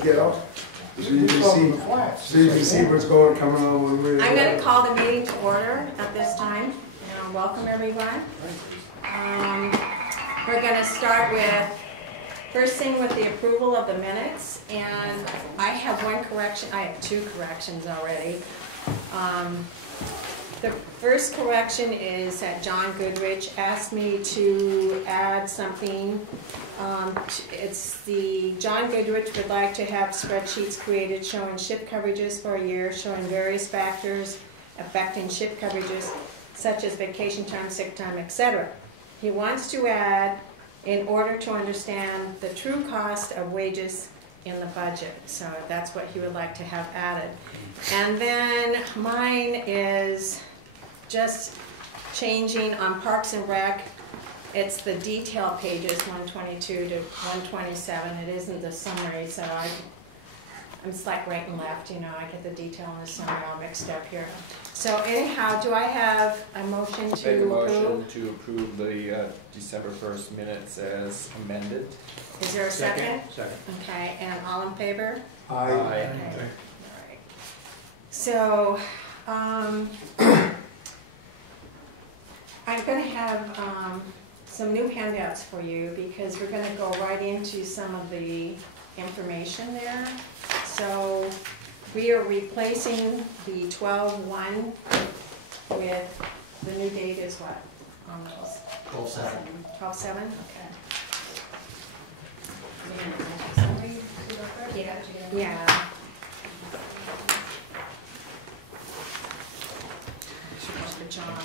to get out? So you can see what's coming on one way. I'm going to call the meeting to order at this time. Welcome everyone. We're going to start with, first thing with the approval of the minutes, and I have one correction, I have two corrections already. The first correction is that John Goodrich asked me to add something. John Goodrich would like to have spreadsheets created showing ship coverages for a year, showing various factors affecting ship coverages, such as vacation time, sick time, etc. He wants to add, in order to understand the true cost of wages in the budget. So that's what he would like to have added. And then mine is just changing on Parks and Rec. It's the detail pages 122 to 127. It isn't the summary, so I'm just like right and left, you know, I get the detail and the summary all mixed up here. So anyhow, do I have a motion to Make a motion approve? to approve the December 1st minutes as amended. Is there a second? Second. Okay, and all in favor? Aye. Okay. All right. So, I'm going to have some new handouts for you because we're going to go right into some of the information there. So we are replacing the 12-1 with, the new date is what on those? 12/7. 12-7? Okay. Yeah. For John.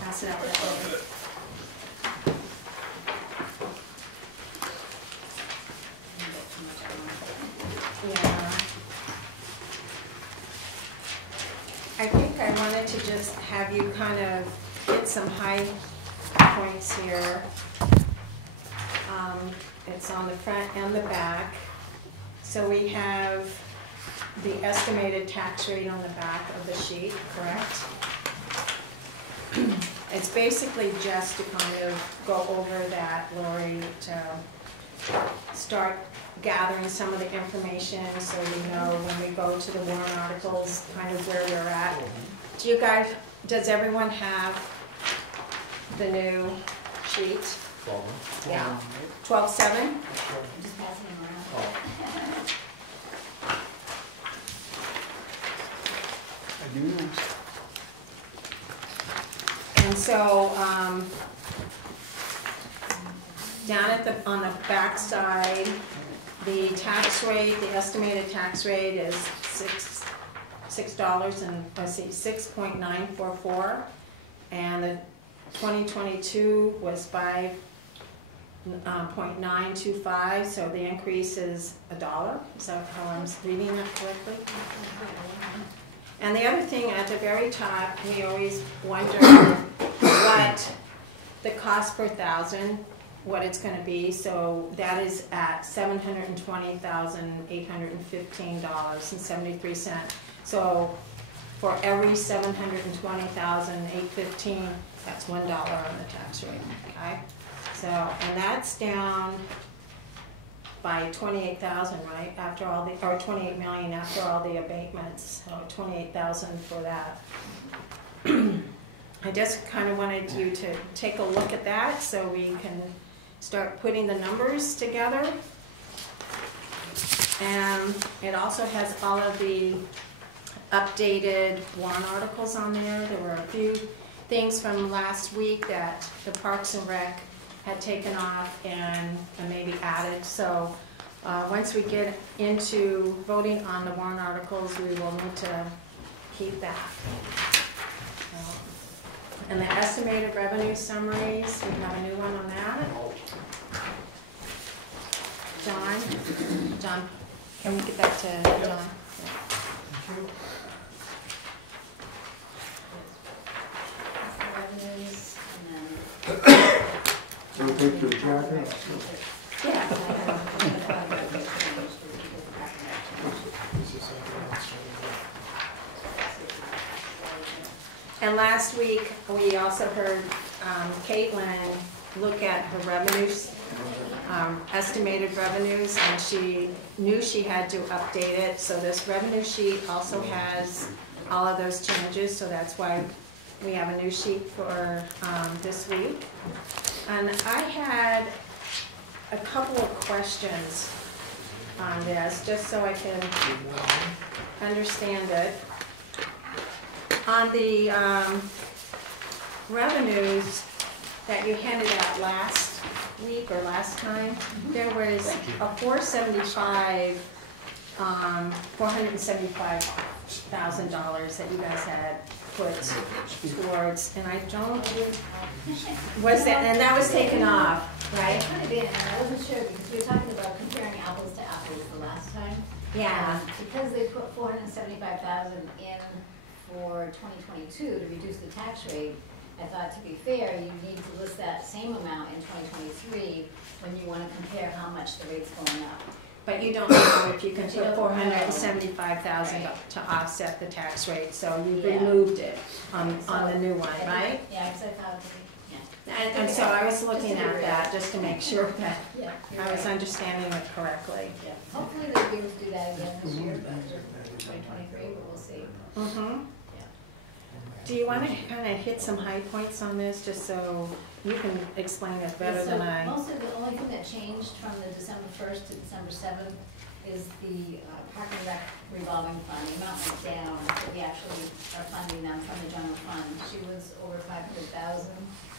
Pass it out that way. Yeah. I think I wanted to just have you kind of get some high points here. It's on the front and the back. So we have the estimated tax rate on the back of the sheet, correct? It's basically just to kind of go over that, Lori, to start gathering some of the information so we know when we go to the warrant articles kind of where we're at. Do you guys, does everyone have the new sheet? 12. Yeah. 12-7? Just passing them around. I do know. And so, down at on the back side, the tax rate, the estimated tax rate is $6 and let's see, 6.944, and the 2022 was 5.925. So the increase is $1. Is that how I'm reading that correctly? And the other thing at the very top, we always wonder what the cost per thousand, what it's going to be. So that is at $720,815.73. So for every $720,815, that's $1 on the tax rate. Okay, so and that's down by 28,000, right? After all the, or 28 million after all the abatements. So 28,000 for that. I just kind of wanted you to take a look at that so we can start putting the numbers together. And it also has all of the updated warrant articles on there. There were a few things from last week that the Parks and Rec had taken off and maybe added. So once we get into voting on the warrant articles, we will need to keep that. And the estimated revenue summaries, we have a new one on that. John, can we get that to John? Thank you. Revenues, and then Don't take your jacket. Yeah. And last week, we also heard Caitlin look at her revenues estimated revenues, and she knew she had to update it. So this revenue sheet also has all of those changes, so that's why we have a new sheet for this week. And I had a couple of questions on this, just so I can understand it. On the revenues that you handed out last week or last time, there was a $475,000 that you guys had put towards, and I don't, was that, and that was taken off, Right, right? it could have been, and I wasn't sure because we were talking about comparing apples to apples the last time. Yeah. Because they put 475,000 in for 2022 to reduce the tax rate, I thought to be fair, you need to list that same amount in 2023 when you want to compare how much the rate's going up. But you don't know if you can But you put don't 475,000 Right. to offset the tax rate, so you Yeah. removed it on So, the new one, I think- right? Yeah, because I thought, yeah. And so I was looking Just to be at that just to make sure that Yeah, you're I was right. understanding it correctly. Yeah. Hopefully they'll be able to do that again this year, but 2023, but we'll see. Mm-hmm. Yeah. Do you want to kind of hit some high points on this, just so you can explain it better than I? So most of the only thing that changed from the December 1st to December 7th is the Park and Rec revolving fund. The amount went down, but we actually are funding them from the general fund. She was over 500,000.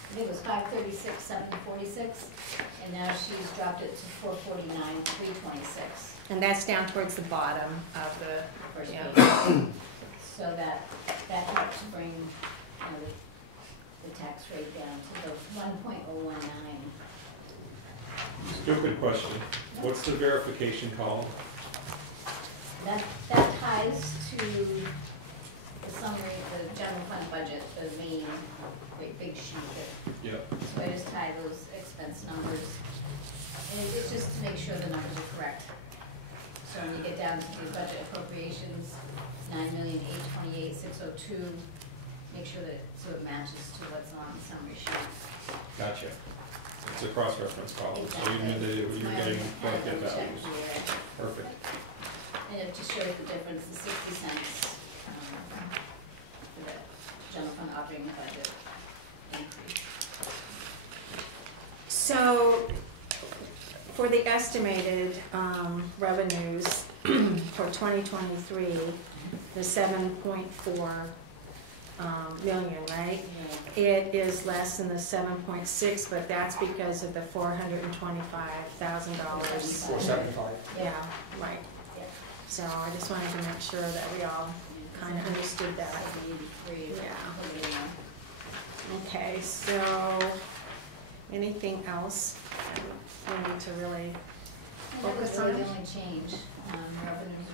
I think it was 536,746, and now she's dropped it to 449,326. And that's down towards the bottom of the, First yeah. page. So that helps bring the tax rate down to the 1.019. Stupid question. What's the verification column? That ties to the summary, the general fund budget, the main great big sheet there. Yep. So I just tie those expense numbers, and it's just to make sure the numbers are correct. So when you get down to the budget appropriations, 9,828,602, make sure that, so it matches to what's on the summary sheet. Gotcha. It's a cross-reference column, so you knew that It's you're my getting own quite good check values. here. Perfect. And it just shows the difference, the 60 cents for the general fund operating budget increase. So, for the estimated revenues for 2023, the 7.4 million, right? It is less than the 7.6, but that's because of the $425,000. 475. Yeah, right. Yeah. So I just wanted to make sure that we all kind of understood that. 783 is Yeah. included in there. Okay, so anything else we need to really And that was focus really on? the only change. Revenues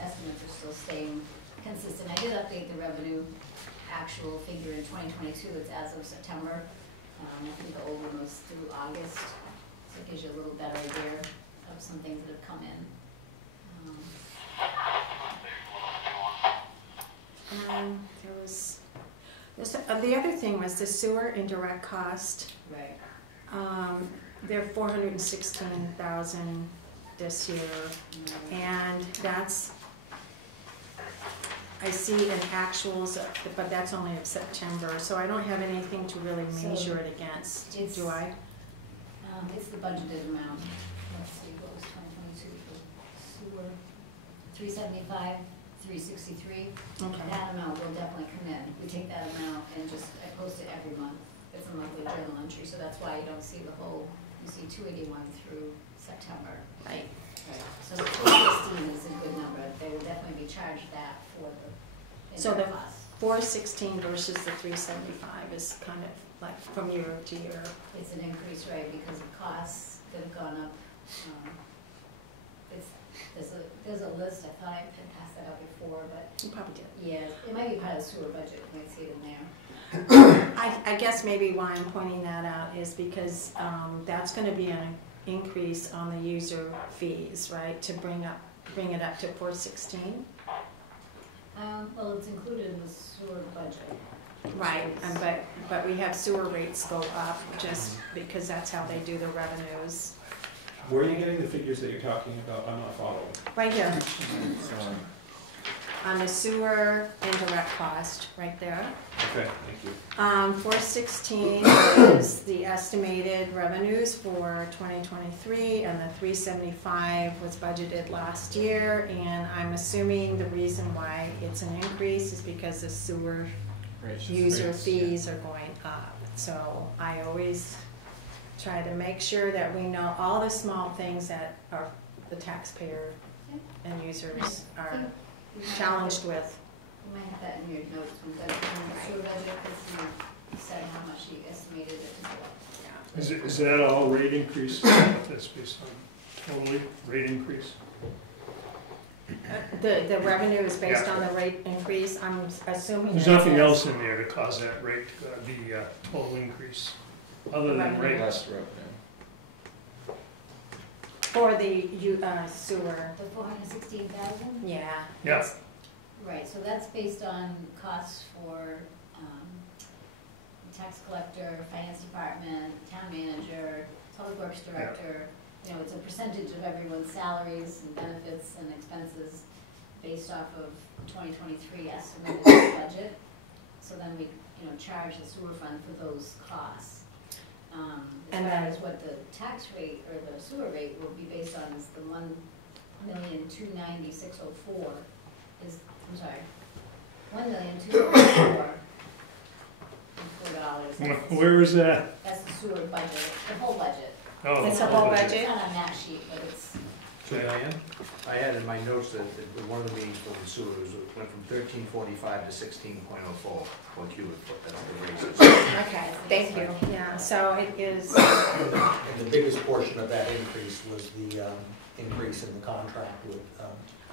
estimates are still staying consistent. I did update the revenue actual figure in 2022. It's as of September. I think the old one was through August, so it gives you a little better idea of some things that have come in. The other thing was the sewer indirect cost. Right. They're 416,000 this year, and that's, I see in actuals, but that's only of September, so I don't have anything to really So measure it against, it's- do I? It's the budgeted amount. Let's see, what was 2022 for sewer? 375, 363. Okay. That amount will definitely come in. We take that amount and just, I post it every month. It's a monthly journal entry, so that's why you don't see the whole, you see 281 through September. Right. So the 216 is a good number. They will definitely be charged that for the So the indirect costs. 416 versus the 375 is kind of like from year to year. It's an increase, right, because of costs that have gone up. There's a list, I thought I had passed that out before, but You probably did. yeah, it might be part of the sewer budget, you might see it in there. I guess maybe why I'm pointing that out is because that's going to be an increase on the user fees, right? To bring it up to 416. Well, it's included in the sewer budget. Right, but we have sewer rates go up just because that's how they do the revenues. Where are you getting the figures that you're talking about? I'm not following. Right here, So, on the sewer indirect cost, right there. Okay, thank you. 416 is the estimated revenues for 2023, and the 375 was budgeted last year, and I'm assuming the reason why it's an increase is because the sewer user fees are going up. So I always try to make sure that we know all the small things that are the taxpayer and users are challenged with. You might have that in your notes, we've got it in the sewer budget, because you said how much you estimated it to go up. Is that all rate increase? That's based on totally rate increase? The revenue is based on the rate increase, I'm assuming. There's that nothing is. else in there to cause that rate, the total increase, other than Revenue. rate. less revenue. For the sewer, The 416,000? yeah. Yeah. Right, so that's based on costs for, tax collector, finance department, town manager, public works director. You know, it's a percentage of everyone's salaries and benefits and expenses based off of 2023 estimated budget. So then we, charge the sewer fund for those costs. As And far then- as what the tax rate or the sewer rate will be based on is the 1,290,604 is, I'm sorry, $1,294,4. Where is that? That's the sewer budget, the whole budget. Oh, It's a whole budget? It's not on that sheet, but it's, So Diane, I had in my notes that one of the meetings for the sewers went from 1345 to 16.04, what you would put, that's the raises. Okay, thank you, yeah, so it is, And the biggest portion of that increase was the increase in the contract with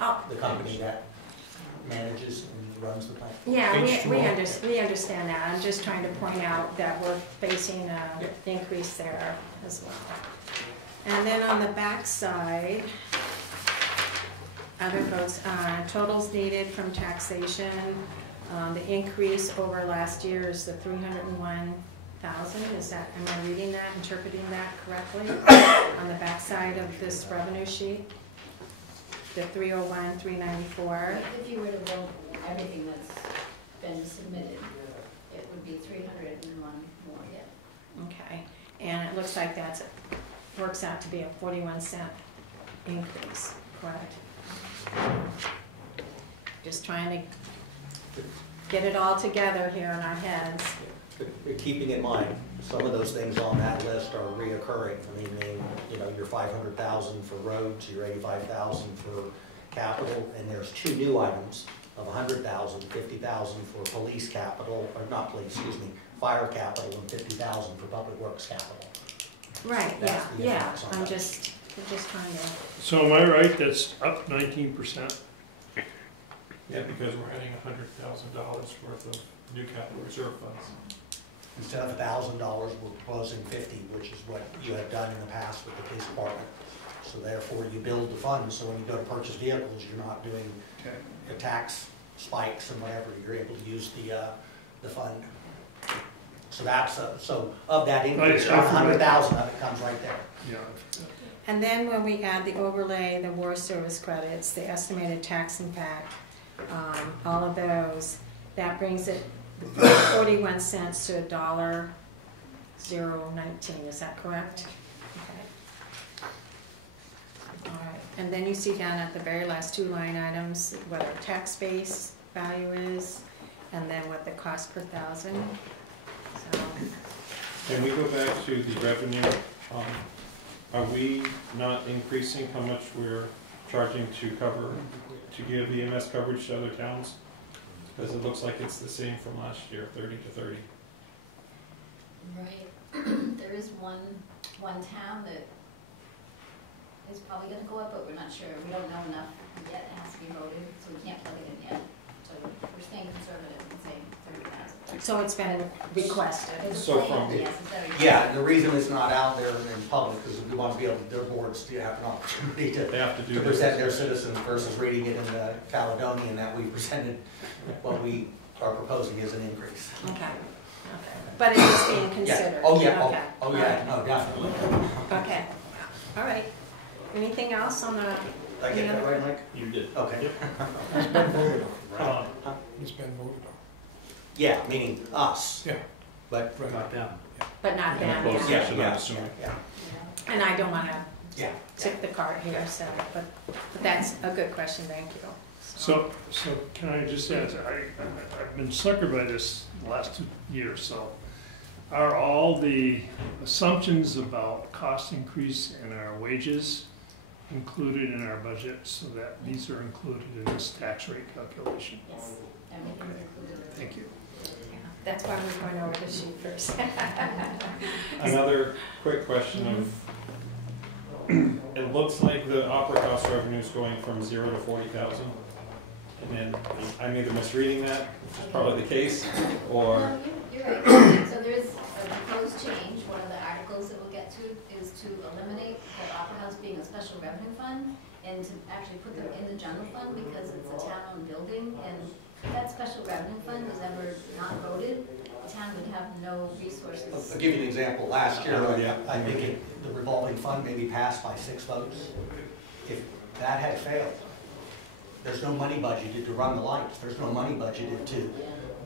oh, the company that manages and runs the plant. yeah, Page we understand that, I'm just trying to point out that we're facing an increase there as well. And then on the back side, other votes, totals needed from taxation, the increase over last year is the 301,000, is that, am I reading that, interpreting that correctly? On the back side of this revenue sheet, the 301, 394. if you were to vote everything that's been submitted, it would be 301 more, yeah. Okay, and it looks like that's, works out to be a 41-cent increase, correct? Just trying to get it all together here in our heads. But keeping in mind, some of those things on that list are reoccurring. I mean, your 500,000 for roads, your 85,000 for capital, and there's two new items of 100,000, 50,000 for police capital, or not police, excuse me, fire capital, and 50,000 for public works capital. Right, yeah, That's the yeah, impacts on I'm that. just trying to, So am I right, that's up 19%? Yeah, because we're adding $100,000 worth of new capital reserve funds. Instead of $1,000, we're proposing 50, which is what you have done in the past with the police department. So therefore, you build the fund, so when you go to purchase vehicles, you're not doing the tax spikes and whatever, you're able to use the fund. So that's, so of that increase, I forgot. 100,000 of it comes right there. Yeah. and then when we add the overlay, the war service credits, the estimated tax impact, all of those, that brings it 41 cents to $1.019, is that correct? Okay. All right, and then you see down at the very last two line items, what our tax base value is, and then what the cost per thousand. So, Can we go back to the revenue? Are we not increasing how much we're charging to give EMS coverage to other towns? Because it looks like it's the same from last year, 30 to 30. Right. There is one town that is probably gonna go up, but we're not sure. We don't know enough yet. It has to be voted, so we can't plug it in yet. So we're staying conservative and saying 30,000. so it's been requested. It's a So plan, from- yes, it's very. Yeah, and the reason it's not out there in public is we want to be able, their boards to have an opportunity They to have to do present their this. citizens versus reading it in the Caledonian that we presented what we are proposing is an increase. Okay, okay. But it is being considered? Yeah. Oh, yeah, Okay. oh, yeah, no, definitely. Okay, all right. Anything else on the? Did I get that right, Mike? You did. Okay. It's been voted on. Uh, It's been voted on. Yeah, meaning us. Yeah. But, Right. Not them. But not In a them, closed yeah. session, I'm assuming. yeah, And I don't want to yeah. tip the cart here, so, but that's a good question, thank you. So can I just ask, I've been suckered by this the last 2 years, so are all the assumptions about cost increase in our wages included in our budget so that these are included in this tax rate calculation? Yes, everything's included. Thank you. Yeah, that's why we're going over the sheet first. Another quick question of, it looks like the opera cost revenue is going from 0 to 40,000. And then I'm either misreading that, which is probably the case, or, No, you're right. So there is a proposed change. One of the articles that we'll get to is to eliminate the Opera House being a special revenue fund and to actually put them in the general fund because it's a town-owned building. And if that special revenue fund was ever not voted, the town would have no resources. I'll give you an example. Last year, Yeah. I think the revolving fund maybe passed by 6 votes. If that had failed, there's no money budgeted to run the lights. There's no money budgeted to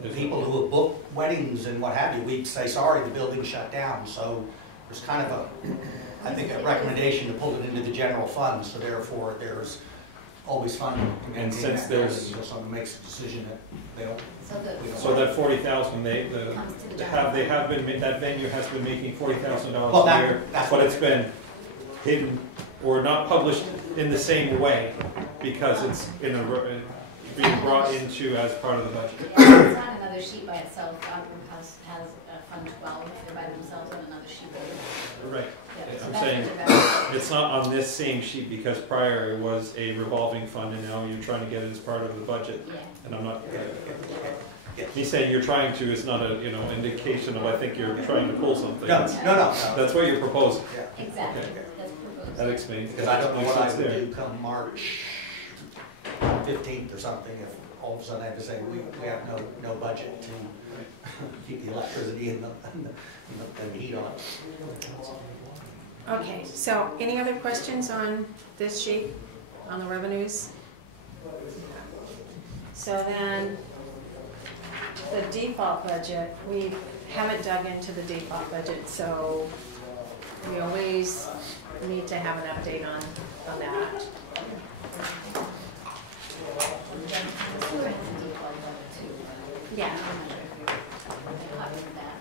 the people who have booked weddings and what have you. We'd say, sorry, the building's shut down. So there's kind of a, I think, a recommendation to pull it into the general fund. So therefore, there's always funding. to And maintain since that there's- building. So someone makes a decision that they don't. we don't so that 40,000, they have been, that venue has been making $40,000 Well, a year, that's but what- it's been hidden or not published in the same way because it's being brought into as part of the budget. Yeah, it's on another sheet by itself. Opera House has Fund 12. They're by themselves on another sheet. Right. Yeah, so I'm that's saying what they're about. it's not on this same sheet because prior it was a revolving fund and now you're trying to get it as part of the budget. Yeah. And I'm not, me saying you're trying to is not a, indication of I think you're trying to pull something. No, no. That's what you're proposing. Yeah. Exactly. Okay. That's proposed. That explains. Because I don't know makes what I sense would there. do come March 15th or something if all of a sudden I had to say, we have no budget to keep the electricity and the heat on. Okay, so any other questions on this sheet, on the revenues? So then, the default budget, we haven't dug into the default budget, so we always need to have an update on that. The sewer has a default budget too. Yeah. I'm not sure if you're copies of that.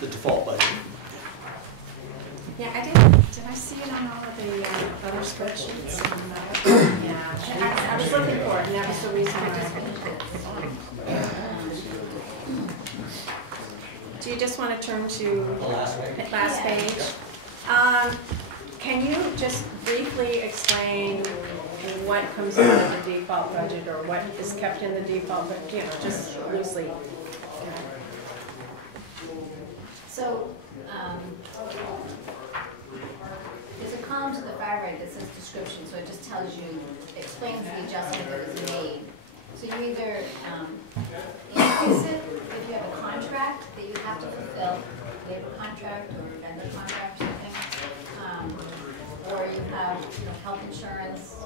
The default budget. Yeah, did I see it on all of the other spreadsheets? Yeah, I was looking for it, and that was the reason I just why. finished it. Do you just want to turn to The last one. last page? Can you just briefly explain what comes out of the default budget, or what is kept in the default, but, just loosely? So, there's a column to the far right that says description, so it just tells you, explains the adjustment that was made. So you either increase it if you have a contract that you have to fulfill, labor contract or vendor contract or something, or you have, health insurance,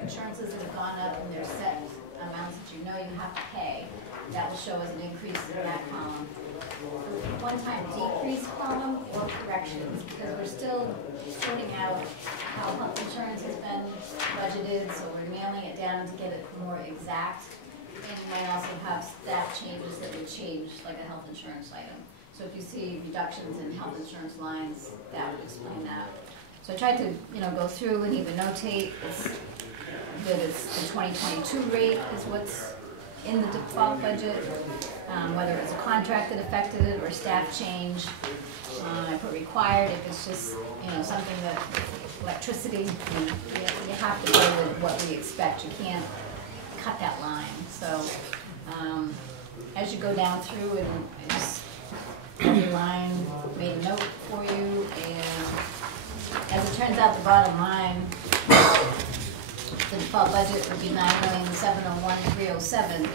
insurances that have gone up and they're set amounts that you have to pay. That will show as an increase in that column. The one-time decrease column or corrections, because we're still sorting out how health insurance has been budgeted, so we're nailing it down to get it more exact. And we might also have staff changes that would change, like a health insurance item. So if you see reductions in health insurance lines, that would explain that. So I tried to, go through and even notate that it's the 2022 rate is what's in the default budget, whether it's a contract that affected it or staff change. I put required if it's just, something that, electricity, you have to go with what we expect. You can't cut that line. So as you go down through and just every line made a note for you, and as it turns out, the bottom line the default budget would be 9,701,307,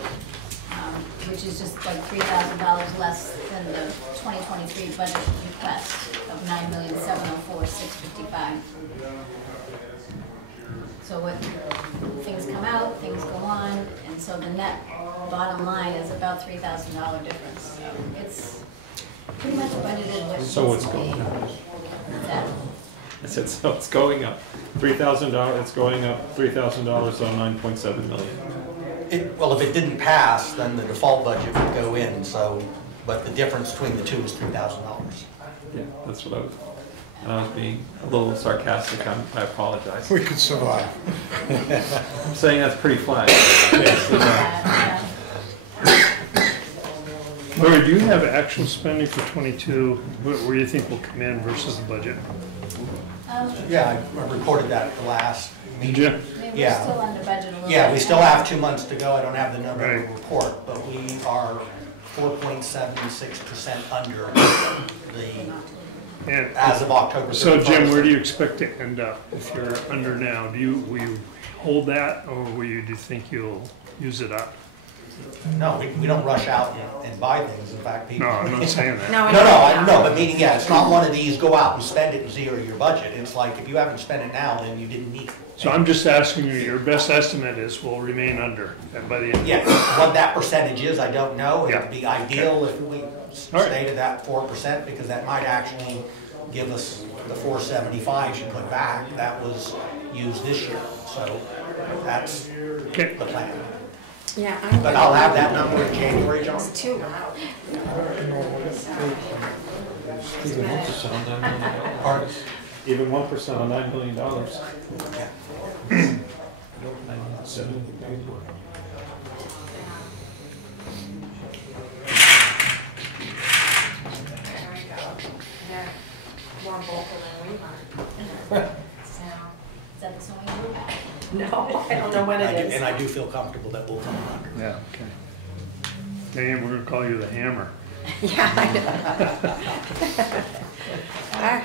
which is just like $3,000 less than the 2023 budget request of 9,704,655. So what, things come out, things go on, and so the net bottom line is about $3,000 difference. So it's pretty much budgeted what So needs it's to be. going up. What's that? I said, so it's going up. $3,000, it's going up $3,000 on 9.7 million. Well, if it didn't pass, then the default budget would go in, so, but the difference between the two is $3,000. Yeah, that's what I was being a little sarcastic. I apologize. We could survive. I'm saying that's pretty flat. Laura, do you have actual spending for 22, where you think will come in versus the budget? Yeah, I reported that at the last Did meeting. you? Maybe we're Yeah. still under budget a little bit. Yeah, we still have 2 months to go. I don't have the number Right. to report, but we are 4.76% under the, And as of October 31st. so Jim, where do you expect to end up if you're under now? Will you hold that, or do you think you'll use it up? No, we don't rush out and buy things. In fact, people. No, I'm not saying that. No, No, but meaning, yeah, it's not one of these, go out and spend it and zero your budget. It's like, if you haven't spent it now, then you didn't need it. So I'm just asking you, your best estimate is we'll remain under by the end. Yeah, what that percentage is, I don't know. It would be Yeah. ideal if we All right. stayed at that 4%, because that might actually give us the 475 you put back. That was used this year, so that's Okay. the plan. Yeah. But I'll have that number in January, John. It's too loud. Even 1% on $9 million. Pardon? Even 1% on $9 million. Yeah. They're more vocal than we are. So, Is that the sewing group? no, I don't know what it is. And I do feel comfortable that we'll come under. Yeah, okay. Dan, we're gonna call you the hammer. Yeah, I know. All right,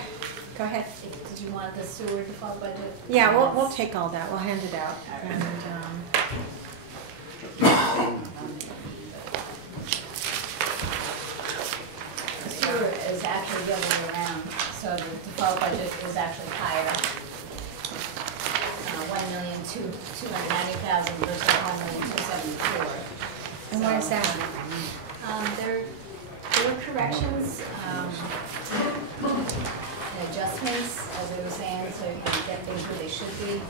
go ahead. Did you want the sewer default budget? Yeah, we'll take all that, we'll hand it out. And, The sewer is actually the other way around, so the default budget is actually higher. 1,290,000 versus 1,274,000. and why is that? There were corrections, and adjustments, as we were saying, so you can get things where they should be.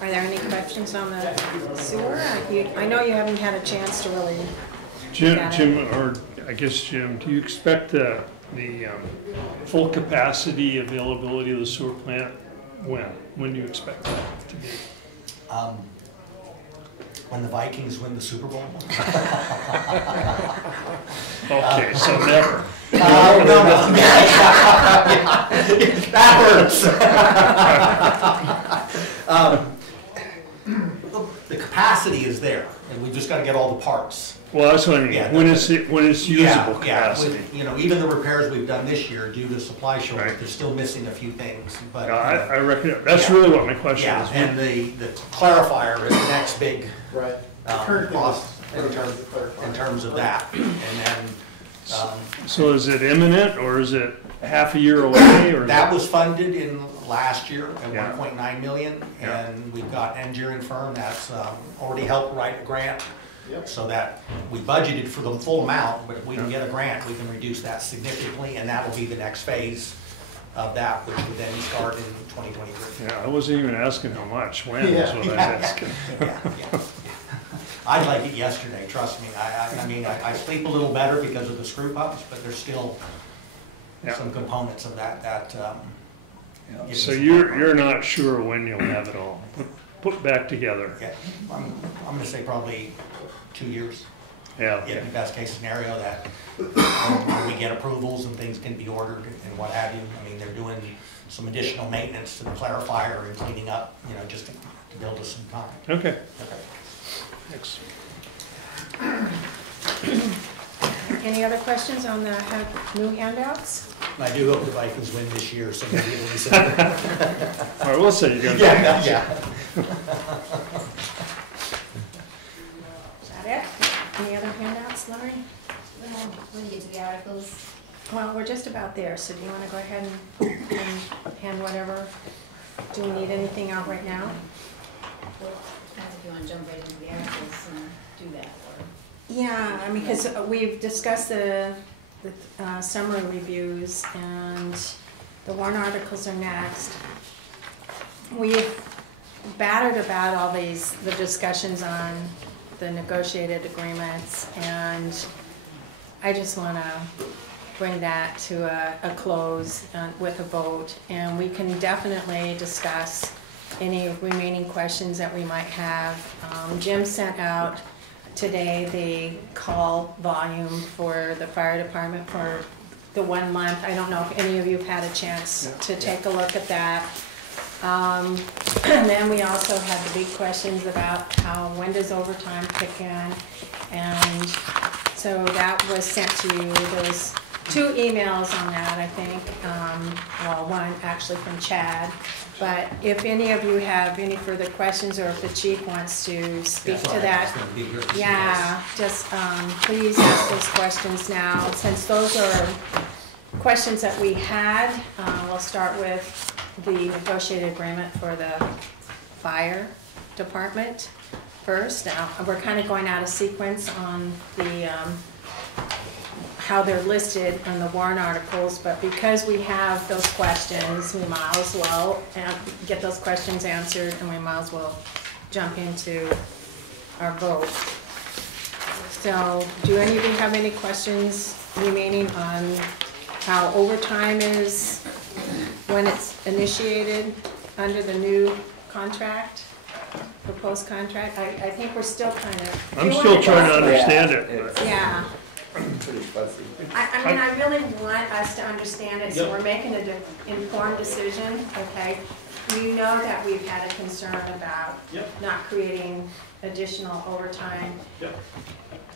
Are there any questions on the sewer? I know you haven't had a chance to really. Got it. Jim, or I guess Jim, do you expect the full capacity availability of the sewer plant? When do you expect that to be? When the Vikings win the Super Bowl? Okay, so never. No. That hurts. The capacity is there, and we just gotta get all the parts. Well, that's what I mean. Yeah, When it's usable Yeah, capacity. with, even the repairs we've done this year due to supply shortage, Right. they're still missing a few things, but. I reckon, that's Yeah. really what my question Yeah, is. and the clarifier is the next big, Right. cost in terms of that. And then, So is it imminent, or is it half a year away, or? that was funded in last year at Yeah. 1.9 million, Yeah. and we've got an engineering firm that's already helped write a grant. Yep. So that we budgeted for the full amount, but if we can get a grant, we can reduce that significantly, and that will be the next phase of that, which would then start in 2023. Yeah, I wasn't even asking how much, when is what I was asking. Yeah. I'd like it yesterday, trust me. I mean, I sleep a little better because of the screw pumps, but there's still Yeah. some components of that give So us- you're not sure when you'll have it all put back together? Yeah, I'm gonna say probably 2 years. Yeah, Yeah, okay. the best case scenario that when we get approvals and things can be ordered and what have you. I mean, they're doing some additional maintenance to the clarifier and cleaning up, just to build us some time. Okay, Okay. thanks. Any other questions on the new handouts? And I do hope the Vikings win this year, so maybe it'll be something. All right, we'll see. You're gonna. Yeah. Is that it? Any other handouts, Laurie? When you get to the articles, Well, we're just about there, so do you want to go ahead and hand whatever? Do we need anything out right now? well, depends if you want to jump right into the articles and do that, or. Yeah, I mean, because we've discussed the summary reviews, and the warrant articles are next. We've battered about all the discussions on the negotiated agreements, and I just want to bring that to a close with a vote, and we can definitely discuss any remaining questions that we might have. Jim sent out today the call volume for the fire department for the 1 month. I don't know if any of you have had a chance to take a look at that. And then we also had the big questions about when does overtime kick in, and so that was sent to you. There was 2 emails on that, I think. Well, one actually from Chad. But if any of you have any further questions, or if the chief wants to speak to that, yeah, just please ask those questions now. Since those are questions that we had, we'll start with the negotiated agreement for the fire department first. Now, we're kind of going out of sequence on the how they're listed on the warrant articles, but because we have those questions, we might as well get those questions answered, and we might as well jump into our vote. So, do any of you have any questions remaining on how overtime is when it's initiated under the new contract, proposed contract? I think we're still kind of... I'm still trying to understand it. Yeah. Pretty fuzzy. I mean, I really want us to understand it, so we're making an informed decision, okay? You know that we've had a concern about not creating additional overtime.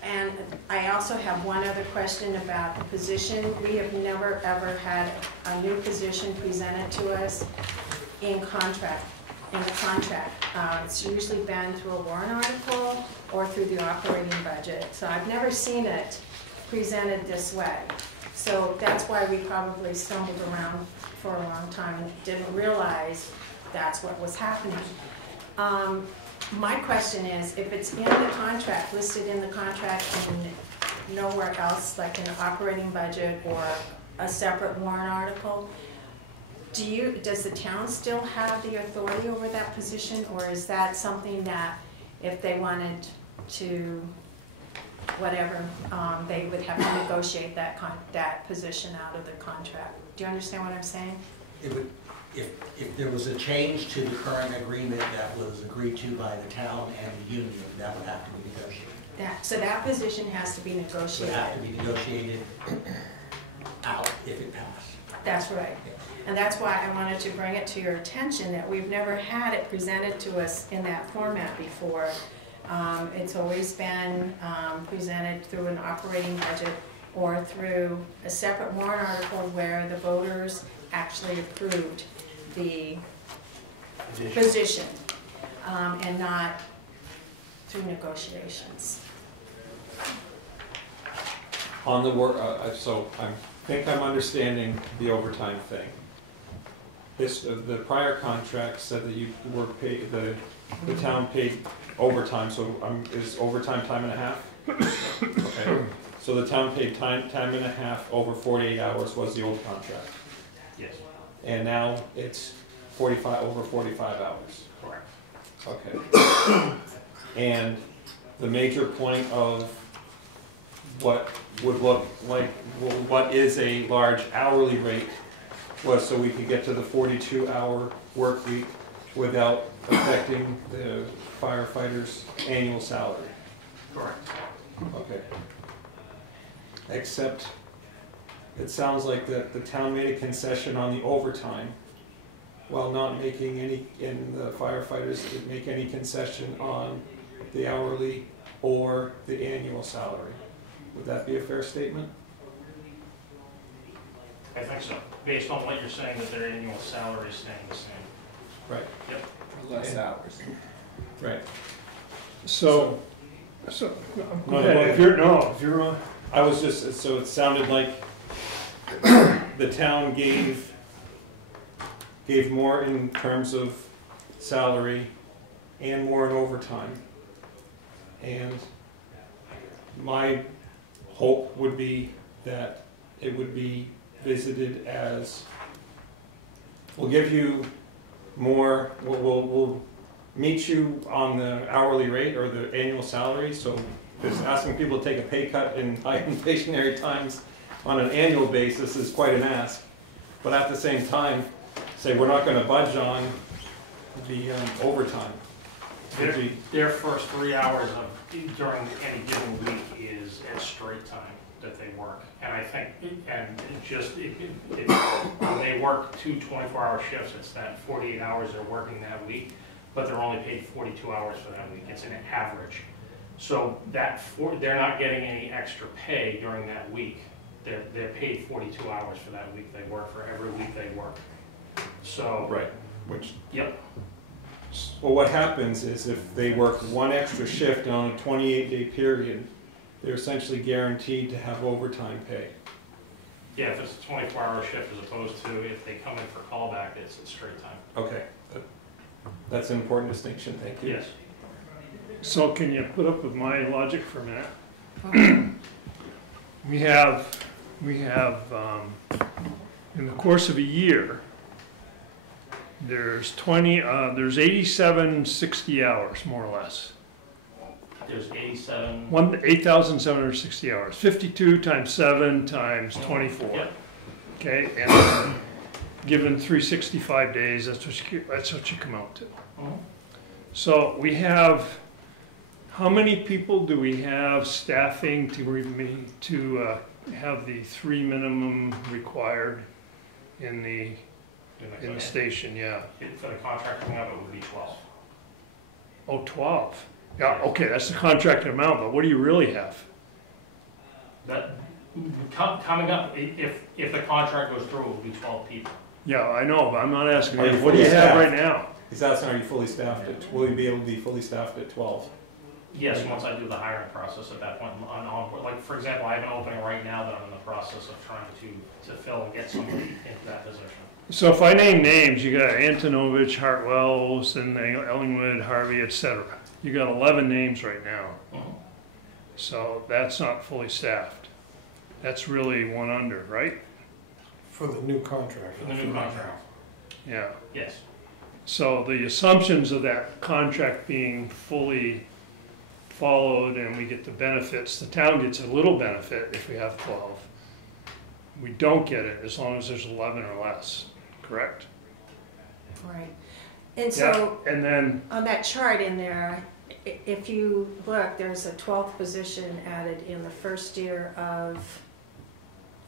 And I also have one other question about the position. We have never, ever had a new position presented to us in the contract. It's usually been through a warrant article or through the operating budget. So I've never seen it presented this way. So that's why we probably stumbled around for a long time and didn't realize that's what was happening. My question is, if it's in the contract, listed in the contract and nowhere else, like in the operating budget or a separate warrant article, does the town still have the authority over that position, or is that something that if they wanted to whatever, they would have to negotiate that position out of the contract? Do you understand what I'm saying? It would, if there was a change to the current agreement that was agreed to by the town and the union, that would have to be negotiated. So that position has to be It negotiated. would have to be negotiated out if it passed. That's right. And that's why I wanted to bring it to your attention that we've never had it presented to us in that format before. It's always been presented through an operating budget or through a separate warrant article where the voters actually approved the position, and not through negotiations. On the work, so I think I'm understanding the overtime thing. The prior contract said that you were paid, the town paid overtime, so is overtime time and a half? Okay, so the town paid time and a half over 48 hours was the old contract. Yes. And now it's over 45 hours. Correct. Okay. And the major point of what would look like, what is a large hourly rate was so we could get to the 42-hour work week without affecting the firefighters' annual salary. Correct. Okay. Except it sounds like the town made a concession on the overtime while not making any, and the firefighters didn't make any concession on the hourly or the annual salary. Would that be a fair statement? I think so, based on what you're saying, that their annual salary is staying the same. Right, For less hours. right. So, No, if you're on. I was just, so it sounded like the town gave more in terms of salary and more in overtime. And my hope would be that it would be visited as, we'll give you more, we'll meet you on the hourly rate or the annual salary, so just asking people to take a pay cut in high inflationary times on an annual basis is quite an ask. But at the same time, say we're not gonna budge on the overtime. Their first 3 hours of, during any given week is at straight time that they work. And I think, when they work 2 24-hour shifts, it's that 48 hours they're working that week, but they're only paid 42 hours for that week. It's an average. So they're not getting any extra pay during that week. They're paid 42 hours for that week they work, for every week they work. So. Right, which. Yep. Well, what happens is if they work one extra shift on a 28-day period, they're essentially guaranteed to have overtime pay. Yeah, if it's a 24-hour shift as opposed to if they come in for callback, it's straight time. Okay, that's an important distinction, thank you. Yes. So can you put up with my logic for a minute? We have, in the course of a year, there's 87 60 hours, more or less. There's 87. 8,760 hours. 52 times 7 times 24. Yep. Okay, and given 365 days, that's what you come out to. So we have, how many people do we have staffing to have the 3 minimum required in the station? Yeah. For the contract coming up, it would be 12. Oh, 12. Yeah, okay, that's the contracted amount, but what do you really have? That coming up, if the contract goes through, it will be 12 people. Yeah, I know, but I'm not asking Are you you, what do you fully have staffed? right now? He's asking, are you fully staffed will you be able to be fully staffed at 12? Yes, once I do the hiring process at that point, like for example, I have an opening right now that I'm in the process of trying to fill and get somebody into that position. So if I name names, you got Antonovich, Hartwell, Olson, Ellingwood, Harvey, etc. You got 11 names right now. So that's not fully staffed. That's really one under, right? For the new contract. For the new contract. Yeah. Yes. So the assumptions of that contract being fully followed and we get the benefits, the town gets a little benefit if we have 12. We don't get it as long as there's 11 or less, correct? Right. And so, Yeah. And then, on that chart in there, if you look, there's a 12th position added in the first year of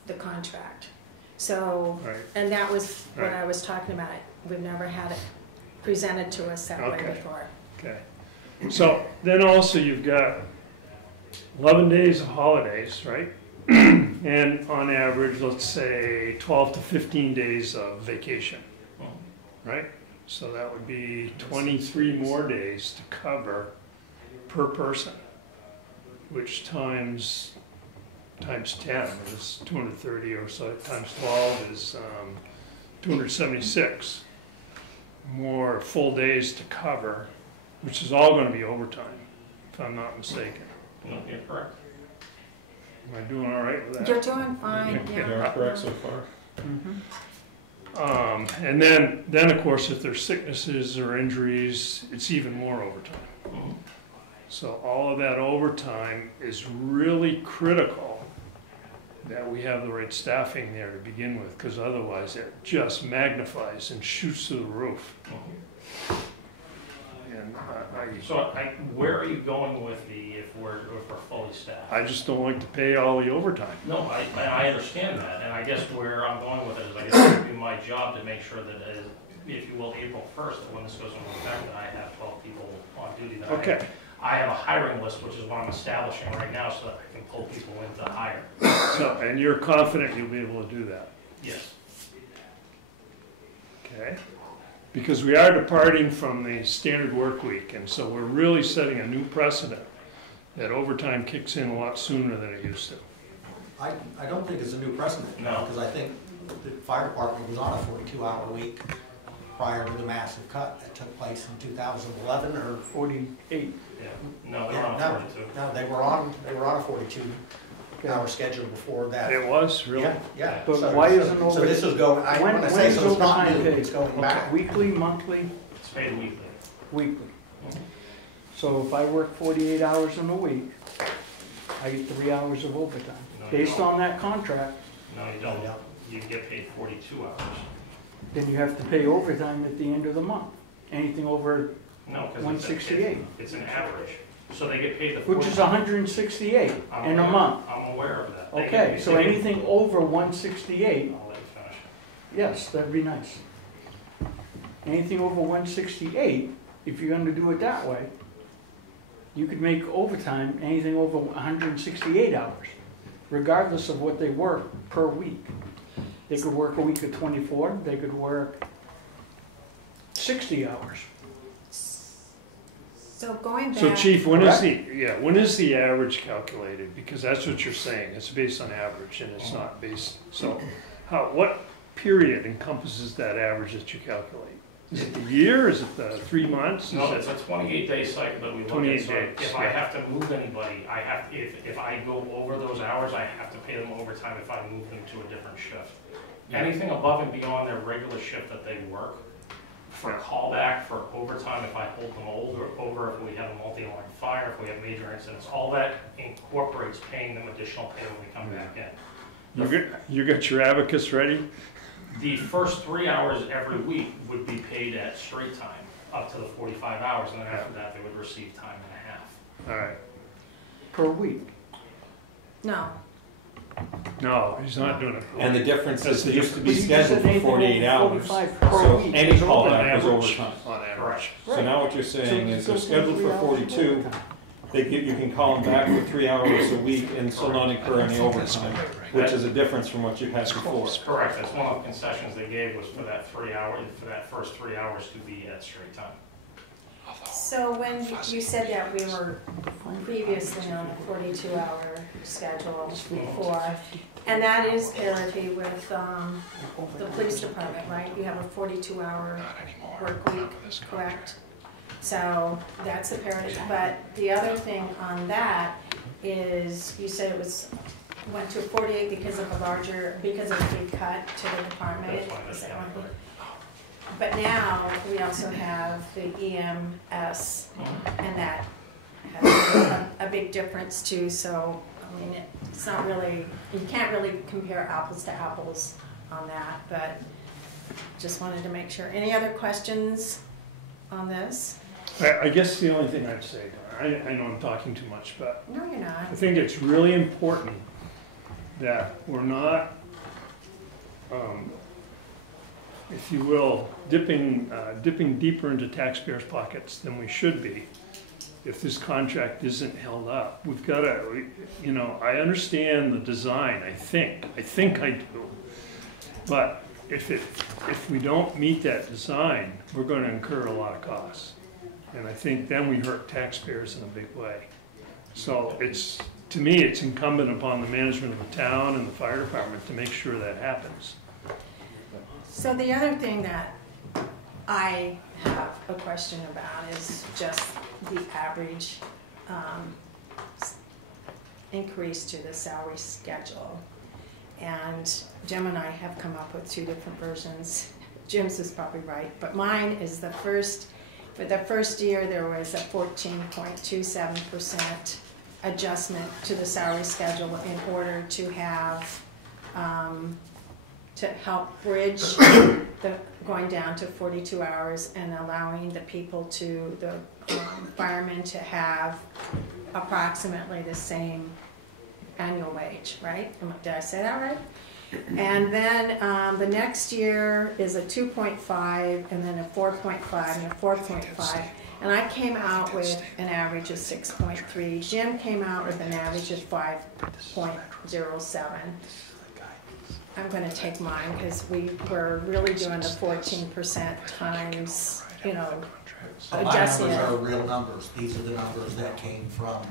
the contract. So, right, and that was what Right. I was talking about. We've never had it presented to us that way Okay. before. okay. So then also you've got 11 days of holidays, right? And on average, let's say 12 to 15 days of vacation, right? So that would be 23 more days to cover per person, which times 10 is 230, or so times 12 is 276. More full days to cover, which is all going to be overtime, if I'm not mistaken. No, you're correct. Am I doing all right with that? You're doing fine, Okay. You're yeah. correct so far. And then of course, if there's sicknesses or injuries, it's even more overtime. So all of that overtime is really critical that we have the right staffing there to begin with, because otherwise it just magnifies and shoots through the roof. And Where are you going with if we're fully staffed? I just don't like to pay all the overtime. No, I understand that, and I guess where I'm going with it is I guess it would be my job to make sure that, if you will, April 1st, that when this goes into effect, that I have 12 people on duty. That Okay. I have a hiring list, which is what I'm establishing right now, so that I can pull people in to hire. So, and you're confident you'll be able to do that? Yes. Okay? Because we are departing from the standard work week, and so we're really setting a new precedent that overtime kicks in a lot sooner than it used to. I don't think it's a new precedent. No. Because I think the fire department was on a 42-hour week prior to the massive cut that took place in 2011 or 48. Yeah. No, they're yeah, on no, 42. no, they were on a 42-hour schedule before that. It was, really? Yeah, yeah. But So- why so- isn't So over- this is going, When when I say is so, it's not overtime new, paid? it's going back. Weekly, monthly, It's paid weekly. weekly. So if I work 48 hours in a week, I get 3 hours of overtime. No, you Based don't. on that contract, No, you don't. Yeah. You get paid 42 hours. then you have to pay overtime at the end of the month. Anything over, No, because 168. It's an average. So they get paid the which is 168 I'm in a aware- month. I'm aware of that. They Okay, get- so they get- anything over 168, I'll let you finish. yes, that'd be nice. Anything over 168, if you're gonna do it that way, you could make overtime anything over 168 hours, regardless of what they work per week. They could work a week of 24, they could work 60 hours. So going back. So Chief, when is the average calculated? Because that's what you're saying, it's based on average and it's not based, so what period encompasses that average that you calculate? Is it the year, is it the 3 months? No, Is it's it- a 28-day cycle that we look 28 at. So days, if I yeah. have to move anybody, I have, if I go over those hours, I have to pay them overtime if I move them to a different shift. Anything above and beyond their regular shift that they work, for callback, for overtime, if I hold them over, if we have a multi-line fire, if we have major incidents, all that incorporates paying them additional pay when we come back in. You got your abacus ready? The first 3 hours every week would be paid at straight time, up to the 45 hours, and then after that, they would receive time and a half. All right. Per week. No, No, he's not doing it. And the difference is it used to But be you just scheduled said for anything 48 over hours. 45 per So week any is callback On was average. overtime. On average. Correct. So now what you're saying is they're scheduled for 42, you can call them back for 3 hours a week and still not incur any overtime, which is a difference from what you've had before. Correct, that's one of the concessions they gave was for that 3 hour, for that first 3 hours to be at straight time. so when you said that we were previously on a 42-hour schedule before, and that is parity with the police department, right? You have a 42-hour work week, correct? So that's the parity, but the other thing on that is, you said it went to 48 because of because of a big cut to the department. That's fine, that's Is that fine, one? correct. But now, we also have the EMS, and that has a big difference too, so, I mean, it's not really, you can't really compare apples to apples on that, but just wanted to make sure. Any other questions on this? I guess the only thing I'd say, I know I'm talking too much, but No, you're not. I think it's really important that we're not, if you will, dipping deeper into taxpayers' pockets than we should be if this contract isn't held up. We've got to, I understand the design, I think I do. But if we don't meet that design, we're going to incur a lot of costs. And I think then we hurt taxpayers in a big way. So to me, it's incumbent upon the management of the town and the fire department to make sure that happens. So the other thing that I have a question about is just the average increase to the salary schedule. And Jim and I have come up with 2 different versions. Jim's is probably right, but mine is for the first year there was a 14.27% adjustment to the salary schedule in order to have to help bridge the going down to 42 hours and allowing the firemen to have approximately the same annual wage, right? Did I say that right? And then the next year is a 2.5 and then a 4.5 and a 4.5. And I came out with an average of 6.3. Jim came out with an average of 5.07. I'm gonna take mine, because we were really doing the 14% times, you know, So my adjusting numbers are it. real numbers. These are the numbers that came from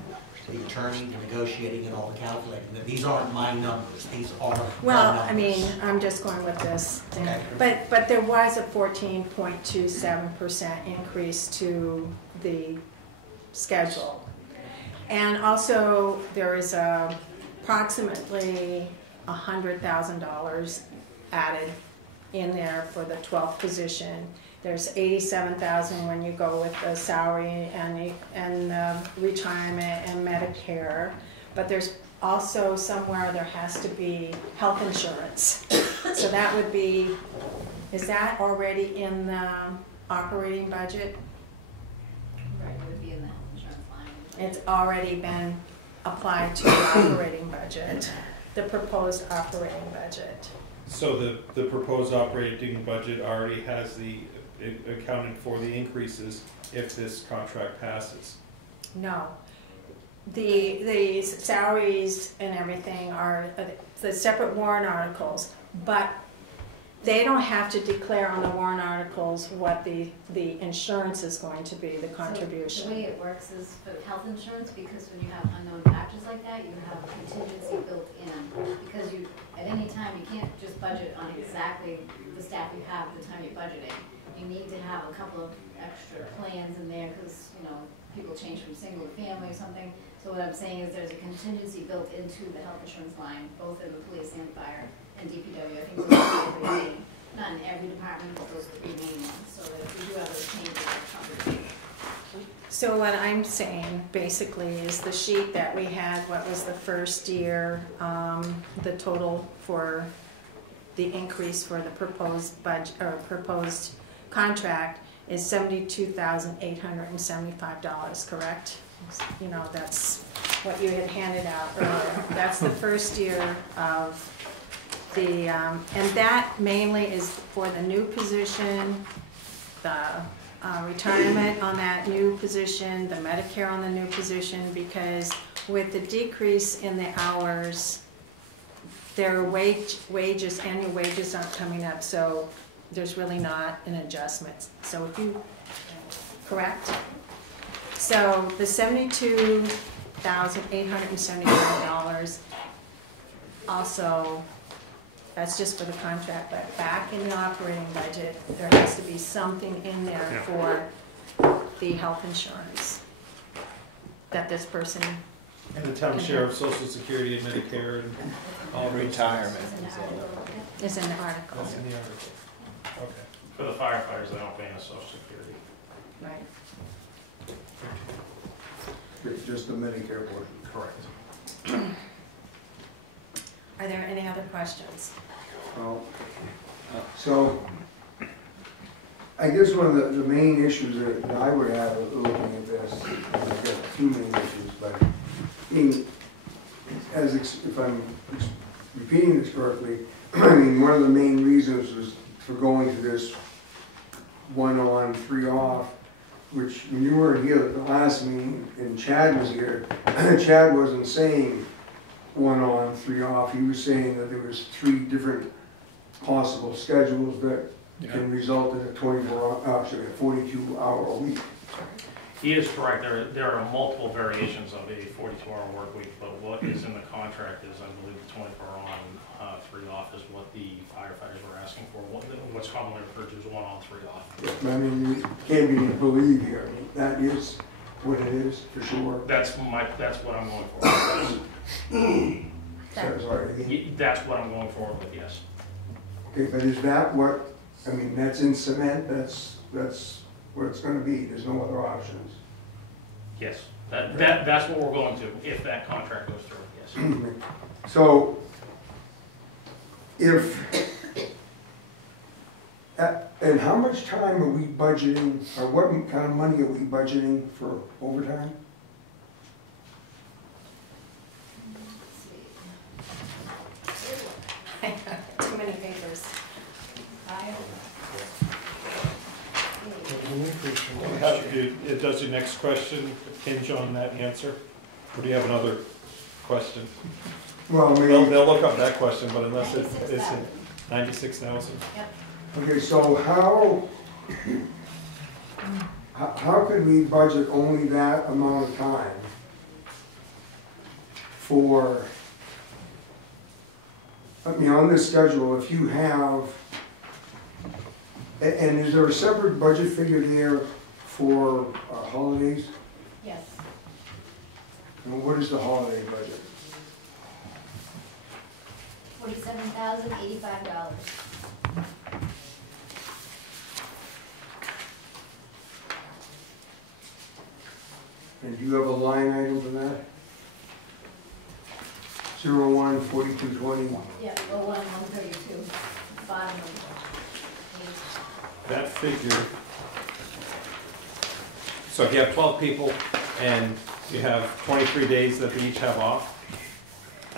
the attorney, the negotiating and all the calculating. These aren't my numbers, these are the Well, numbers. I mean, I'm just going with this thing. Okay. But there was a 14.27% increase to the schedule. And also, there is approximately $100,000 added in there for the 12th position. There's $87,000 when you go with the salary and retirement and Medicare. But there's also somewhere there has to be health insurance. So that would be, is that already in the operating budget? Right, it would be in the health insurance line. It's already been applied to the operating budget, the proposed operating budget. So the proposed operating budget already has accounted for the increases if this contract passes? No. The salaries and everything are the separate warrant articles, but they don't have to declare on the warrant articles what the insurance is going to be, the contribution. So the way it works is for health insurance, because when you have unknown factors like that, you have a contingency built in. Because you, at any time, you can't just budget on exactly the staff you have at the time you're budgeting. You need to have a couple of extra plans in there, because, you know, people change from single to family or something. So what I'm saying is there's a contingency built into the health insurance line, both in the police and fire and DPW. I think those are the three, not in every department, but those three main ones. So that if we do have those changes, it's covered. So what I'm saying basically is the sheet that we had, what was the first year, the total for the increase for the proposed budget or proposed contract is $72,875, correct? You know, that's what you had handed out earlier. That's the first year of the, and that mainly is for the new position, the retirement on that new position, the Medicare on the new position, because with the decrease in the hours, their wages, annual wages aren't coming up, so there's really not an adjustment. So if you, correct? So the $72,875 also, that's just for the contract, but back in the operating budget, there has to be something in there for the health insurance that this person, And the town share of social security and Medicare and all Retirement. is in the article, That's in the article. Okay. For the firefighters, they don't pay us social security. right? Just the Medicare portion. Correct. Are there any other questions? Well, so, I guess one of the main issues that I would have looking at this, and I've got two main issues, but, I mean, if I'm repeating this correctly, I mean, one of the main reasons was for going to this 1 on, 3 off, which when you weren't here at the last meeting and Chad was here, Chad wasn't saying 1 on, 3 off. He was saying that there was 3 different possible schedules that can result in a 42-hour week. He is correct. There are multiple variations of a 42-hour work week, but what is in the contract is, I believe, the 24 on, 3 off is what the firefighters were asking for. What's commonly referred to as 1 on, 3 off. I mean, you can't be believe here. I mean, that is what it is for sure. That's what I'm going for. Sorry. That's what I'm going forward with, yes. Okay, but is that what? I mean, that's in cement. That's what it's going to be. There's no other options. Yes. That's what we're going to if that contract goes through. Yes. So, and how much time are we budgeting, or what kind of money are we budgeting for overtime? Too many papers. Does your next question hinge on that answer? Or do you have another question. Well, They'll, maybe, they'll look up that question, but unless it's 96,000. 96,000. okay, so how could we budget only that amount of time for, I mean, on this schedule, if you have, and is there a separate budget figure there for holidays? Yes, And what is the holiday budget? $47,085. And do you have a line item for that? 01, 4220? Yeah, 132, bottom of the page. That figure, so if you have 12 people and you have 23 days that they each have off,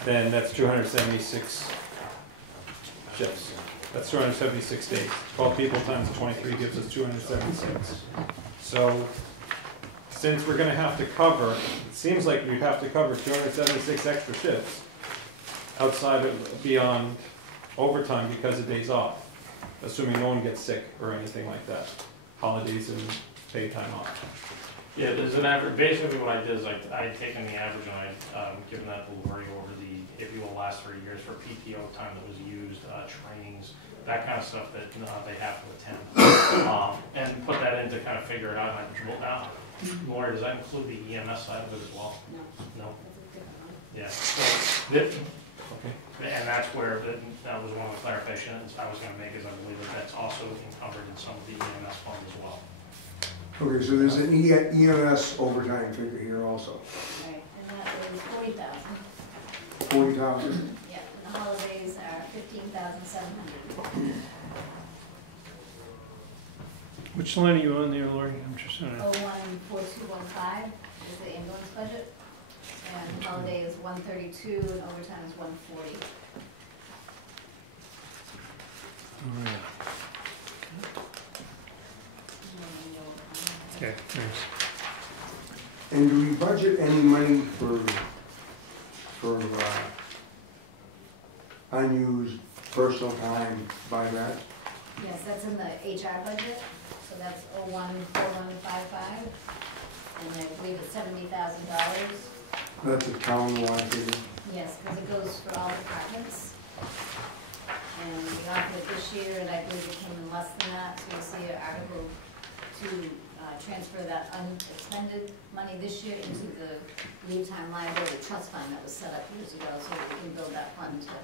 then that's 276 shifts. That's 276 days. 12 people times 23 gives us 276. So since we're gonna have to cover, it seems like we'd have to cover 276 extra shifts outside of, beyond overtime because of days off, assuming no one gets sick or anything like that, holidays and paid time off. Yeah, there's an average, basically what I did is I'd taken the average and I'd given that to Lori over the, if you will, last 3 years for PTO time that was used, trainings, that kind of stuff that they have to attend. And put that in to kind of figure it out, and I drilled down. Lori, does that include the EMS side of it as well? No. No? That's a different one. Yeah. Okay. And that's where, that was one of the clarifications I was gonna make, is I believe that that's also encumbered in some of the EMS fund as well. Okay, so there's an EMS overtime figure here also. Right, and that is 40,000. 40,000? Yeah, and the holidays are 15,700. Which line are you on there, Lori? I'm just trying to. 014215 is the ambulance budget, and holiday is 132, and overtime is 140. Oh, yeah. Okay, thanks. And do we budget any money for unused personal time by that? Yes, that's in the HR budget, so that's 014155, and I believe it's $70,000. That's a town-wide figure. Yes, because it goes for all departments. And we offered it this year, and I believe it came in less than that, so you'll see an article to transfer that unexpended money this year into the leave time liability trust fund that was set up years ago, so we can build that fund to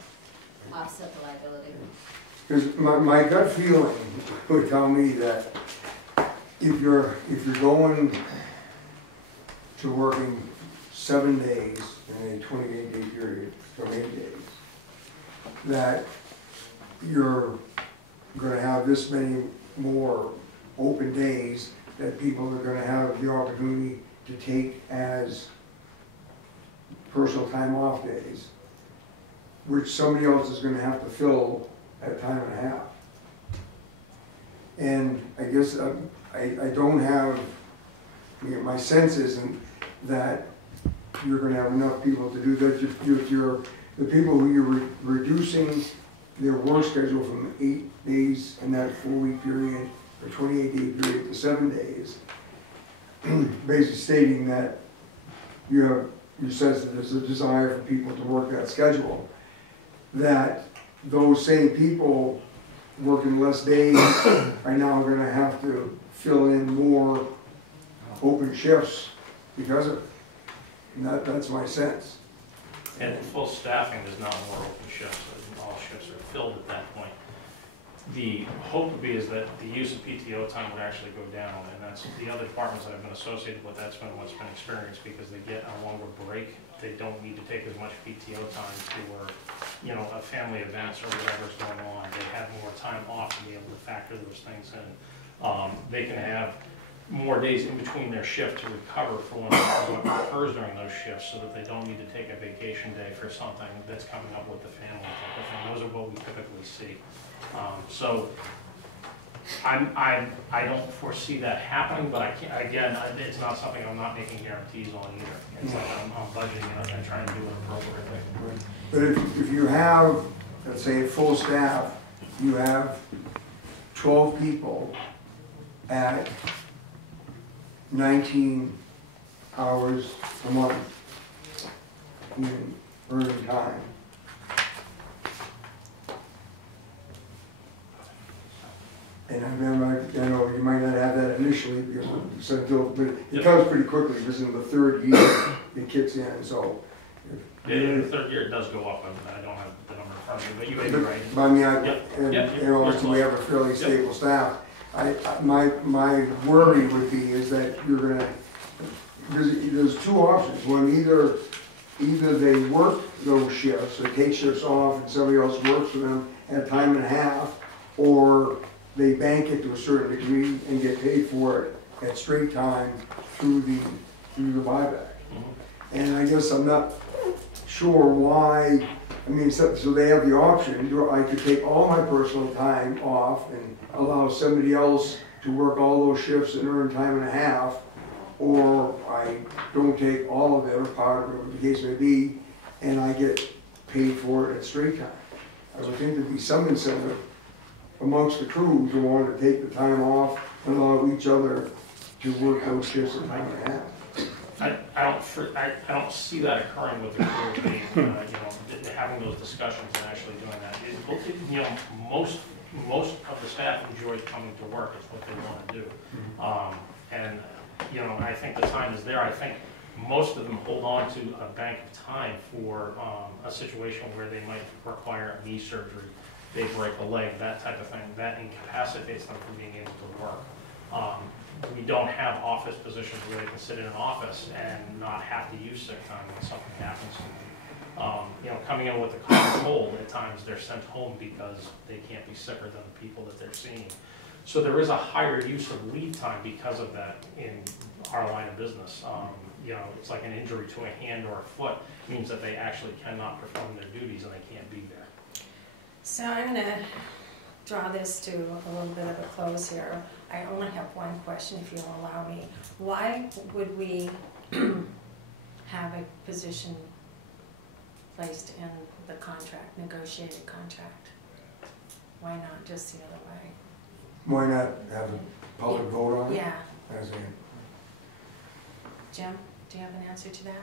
offset the liability. Because my gut feeling would tell me that if you're going to working 7 days in a 28-day period from 8 days, that you're going to have this many more open days that people are going to have the opportunity to take as personal time off days, which somebody else is going to have to fill at time and a half. And I guess I don't have, my sense isn't that you're going to have enough people to do that. The people who you're reducing their work schedule from 8 days in that 4-week period, or 28-day period to 7 days, basically stating that you says that there's a desire for people to work that schedule, that those same people working less days are now going to have to fill in more open shifts because of it. And that's my sense. And at full staffing, there's not more open shifts, so all shifts are filled at that point. The hope would be is that the use of PTO time would actually go down, and that's the other departments that have been associated with, that's been what's been experienced, because they get a longer break. They don't need to take as much PTO time for, you know, a family events or whatever's going on. They have more time off to be able to factor those things in. They can have more days in between their shift to recover for what occurs during those shifts, so that they don't need to take a vacation day for something that's coming up with the family type of thing. Those are what we typically see. So I don't foresee that happening, but I can't, again, it's not something I'm not making guarantees on either. It's like I'm budgeting it and trying to do it appropriately. But if you have, let's say, a full staff, you have 12 people at 19 hours a month in earning time. And I remember, I know you might not have that initially, but it comes pretty quickly, because in the third year, it kicks in, so. In the third year, it does go up, I don't have the number in front of me, but you may be right. I mean, Yep. obviously we have a fairly stable staff. My worry would be is that you're gonna, there's two options. One, either they work those shifts, or take shifts off and somebody else works for them at a time and a half, or they bank it to a certain degree and get paid for it at straight time through the buyback. And I guess I'm not sure why, I mean, so they have the option, I could take all my personal time off and allow somebody else to work all those shifts and earn time and a half, or I don't take all of it or part of it, whatever the case may be, and I get paid for it at straight time. I would think there'd be some incentive amongst the crews who want to take the time off and allow each other to work those shifts at time and a half. I don't see that occurring with the crew being, having those discussions and actually doing that. Most of the staff enjoy coming to work. It's what they want to do. I think the time is there. I think most of them hold on to a bank of time for a situation where they might require a knee surgery, they break a leg, that type of thing. That incapacitates them from being able to work. We don't have office positions where they can sit in an office and not have to use sick time when something happens to them. Coming in with a common cold, at times they're sent home because they can't be sicker than the people that they're seeing. So there is a higher use of leave time because of that in our line of business. It's like an injury to a hand or a foot means that they actually cannot perform their duties and they can't be there. So I'm going to draw this to a little bit of a close here. I only have one question, if you'll allow me. Why would we have a position placed in the contract, negotiated contract? Why not just the other way? Why not have a public vote on it? Yeah. As a, Jim, do you have an answer to that?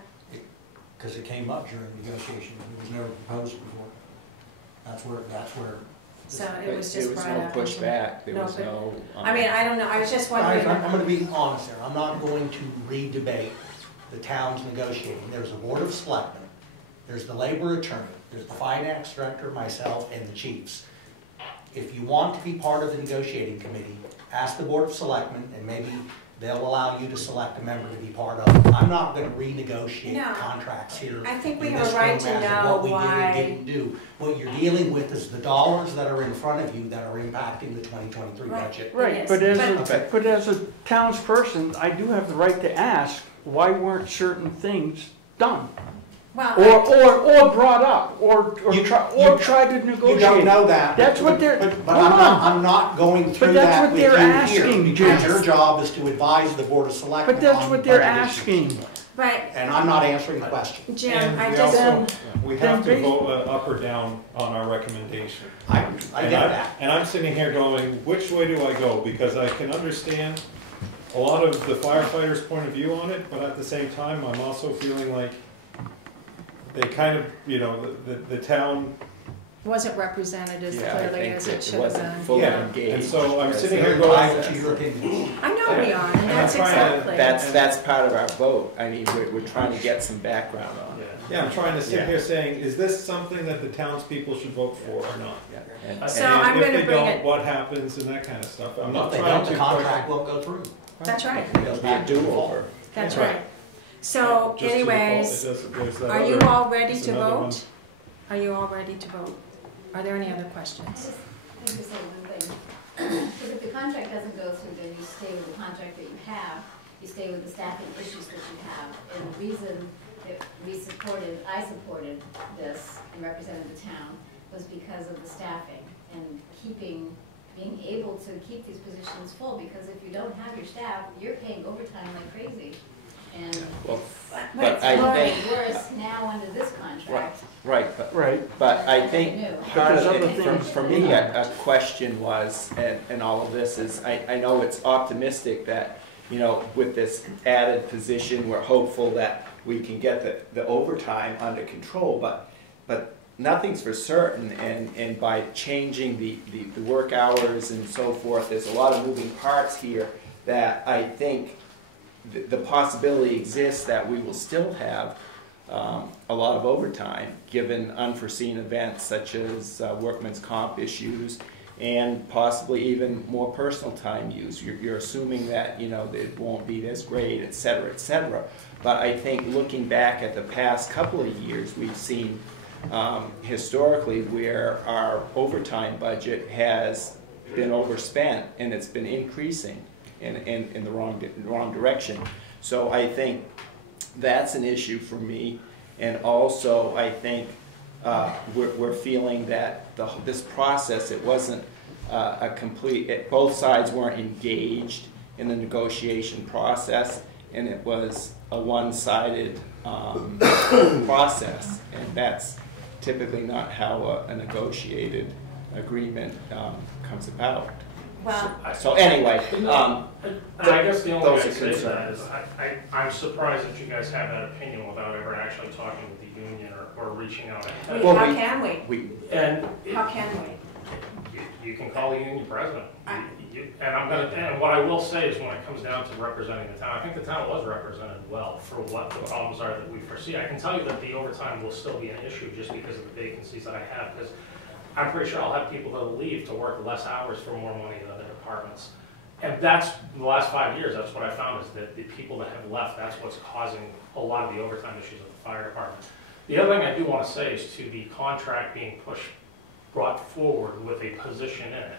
Because it came up during negotiation, it was never proposed before. That's where. So it was just brought up. There was no pushback, there was but- no. I mean, I don't know, I was just wondering. Guys, I'm gonna be honest here, I'm not going to re-debate the town's negotiating. There's a board of selectmen, there's the labor attorney, there's the finance director, myself, and the chiefs. If you want to be part of the negotiating committee, ask the board of selectmen, and maybe they'll allow you to select a member to be part of it. I'm not gonna renegotiate No. contracts here. I think we in have a this right room to as to know what we did why. and didn't do. What you're dealing with is the dollars that are in front of you that are impacting the 2023 Right. budget. It Right, is, but as a townsperson, I do have the right to ask, why weren't certain things done? Well, Or brought up, or You- try to negotiate. You don't know that. That's what they're- But hold I'm not going through that's that what with they're you asking, here. Because Jim. your job is to advise the board of selectmen But that's on what they're budget issues. asking. but And I'm not answering the question. Jim, And I we just, also, we have then to vote up or down on our recommendation. I And get that. And I'm sitting here going, which way do I go? Because I can understand a lot of the firefighters' point of view on it, but at the same time, I'm also feeling like they kind of, the town, wasn't represented as Yeah, I clearly think as that it should it have wasn't been. fully Yeah, engaged. and so I'm as sitting a here going- I process. to your opinion. I know we are, and And that's I'm trying to- exactly. That's part of our vote. I mean, we're trying to get some background on it. yeah, I'm trying to sit Yeah. here saying, is this something that the townspeople should vote for or not? Yeah. And- So And I'm if gonna they bring don't, it- what happens and that kind of stuff? I'm If not they trying don't, to. the contract won't go through. That's right, It goes Be a back to the do-over. that's Right. right. So Just to the fault, anyways, it does- there's that are you other- all ready there's to another vote? Are you all ready to vote? Are there any other questions? Let me say one thing. Because if the contract doesn't go through, then you stay with the contract that you have, you stay with the staffing issues that you have. And the reason that I supported this and represented the town was because of the staffing and keeping being able to keep these positions full, because if you don't have your staff, you're paying overtime like crazy. And Well, But but I it's think, worse now under this contract. right, but I think part of it, for me, a question was, and all of this is, I know it's optimistic that, you know, with this added position, we're hopeful that we can get the overtime under control, but nothing's for certain, and by changing the work hours and so forth, there's a lot of moving parts here that I think the possibility exists that we will still have a lot of overtime, given unforeseen events such as workman's comp issues and possibly even more personal time use. You're assuming that, you know, it won't be this great, et cetera, et cetera. But I think looking back at the past couple of years, we've seen historically where our overtime budget has been overspent and it's been increasing in the wrong direction. So I think that's an issue for me, and also I think we're feeling that this process, it wasn't a complete, both sides weren't engaged in the negotiation process, and it was a one-sided process, and that's typically not how a negotiated agreement comes about. Well, So anyway, I guess the only those way are I say that concerns. is I'm surprised that you guys have that opinion without ever actually talking with the union or reaching out. Well, how can we? And How can we? you can call the union president. And what I will say is when it comes down to representing the town, I think the town was represented well for what the problems are that we foresee. I can tell you that the overtime will still be an issue just because of the vacancies that I have, because I'm pretty sure I'll have people that'll leave to work less hours for more money in other departments. And that's, the last 5 years, that's what I found, is that the people that have left, that's what's causing a lot of the overtime issues at the fire department. The other thing I do want to say is to the contract being brought forward with a position in it.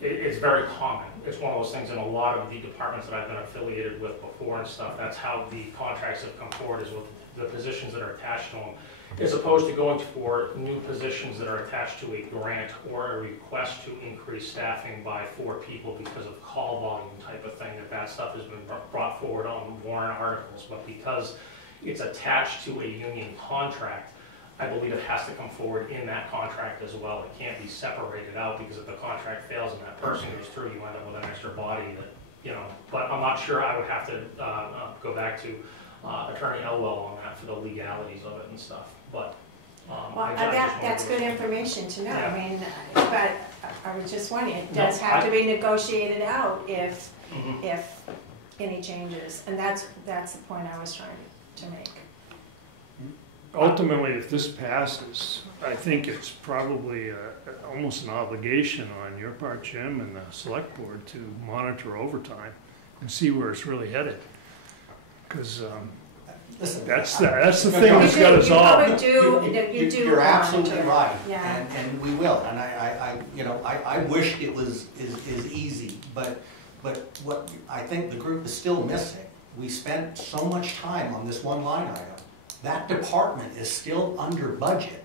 It's very common. It's one of those things in a lot of the departments that I've been affiliated with before and stuff. That's how the contracts have come forward, is with the positions that are attached to them, as opposed to going for new positions that are attached to a grant or a request to increase staffing by 4 people because of call volume type of thing. That stuff has been brought forward on warrant articles, but because it's attached to a union contract, I believe it has to come forward in that contract as well. It can't be separated out, because if the contract fails and that person goes through, you end up with an extra body that, you know, but I'm not sure. I would have to go back to Attorney Elwell on that for the legalities of it and stuff. But that's good information to know. Yeah. I mean, but I was just wondering, it does have to be negotiated out if any changes, and that's the point I was trying to make. Ultimately, if this passes, I think it's probably almost an obligation on your part, Jim, and the select board to monitor overtime and see where it's really headed. Because that's the thing that's got us all. You do You're absolutely monitor. right, Yeah. and we will. And I wished it was easy, but what I think the group is still missing. We spent so much time on this one line item. That department is still under budget.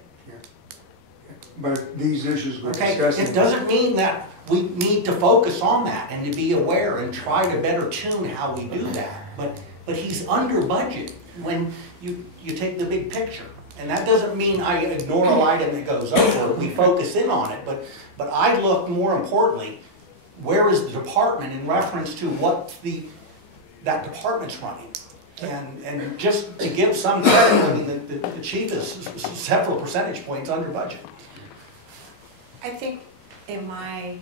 But these issues we're Okay, discussing. it doesn't mean that we need to focus on that and to be aware and try to better tune how we do that. But he's under budget when you take the big picture. And that doesn't mean I ignore a item that goes over. We focus in on it, but I look more importantly, where is the department in reference to what that department's running? And just to give some credit, I mean, the chief is several percentage points under budget. I think in my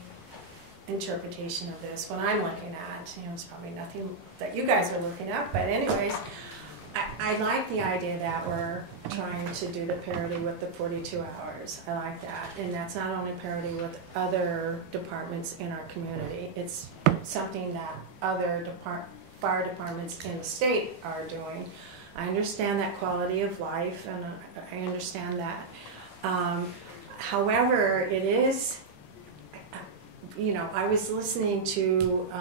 interpretation of this, what I'm looking at, it's probably nothing that you guys are looking at, but anyways, I like the idea that we're trying to do the parity with the 42 hours. I like that. And that's not only parity with other departments in our community, it's something that other fire departments in the state are doing. I understand that quality of life, and I understand that. However, it is, I was listening to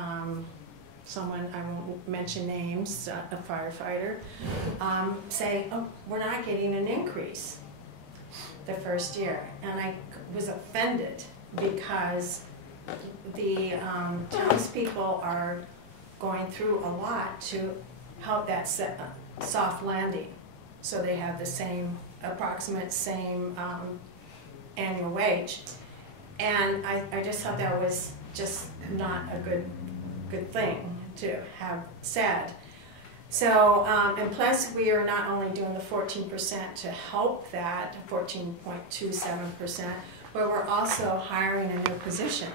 someone, I won't mention names, a firefighter, say, oh, we're not getting an increase the first year. And I was offended because the townspeople are going through a lot to help that soft landing. So they have the same, approximate same annual wage. And I just thought that was just not a good thing to have said. So, and plus we are not only doing the 14% to help that, 14.27%, but we're also hiring a new position.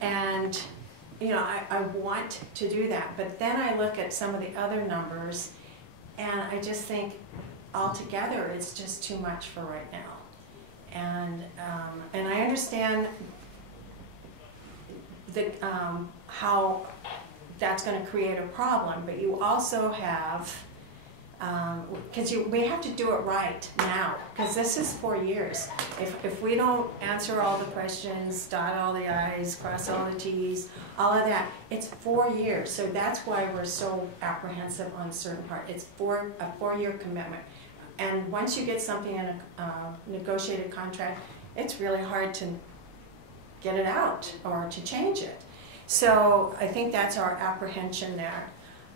And, you know, I want to do that, but then I look at some of the other numbers and I just think altogether it's just too much for right now. And I understand the, how that's going to create a problem, but you also have, because we have to do it right now, because this is 4 years. If we don't answer all the questions, dot all the I's, cross all the T's, all of that, it's 4 years. So that's why we're so apprehensive on certain part. It's a 4-year commitment. And once you get something in a negotiated contract, it's really hard to get it out or to change it. So I think that's our apprehension there.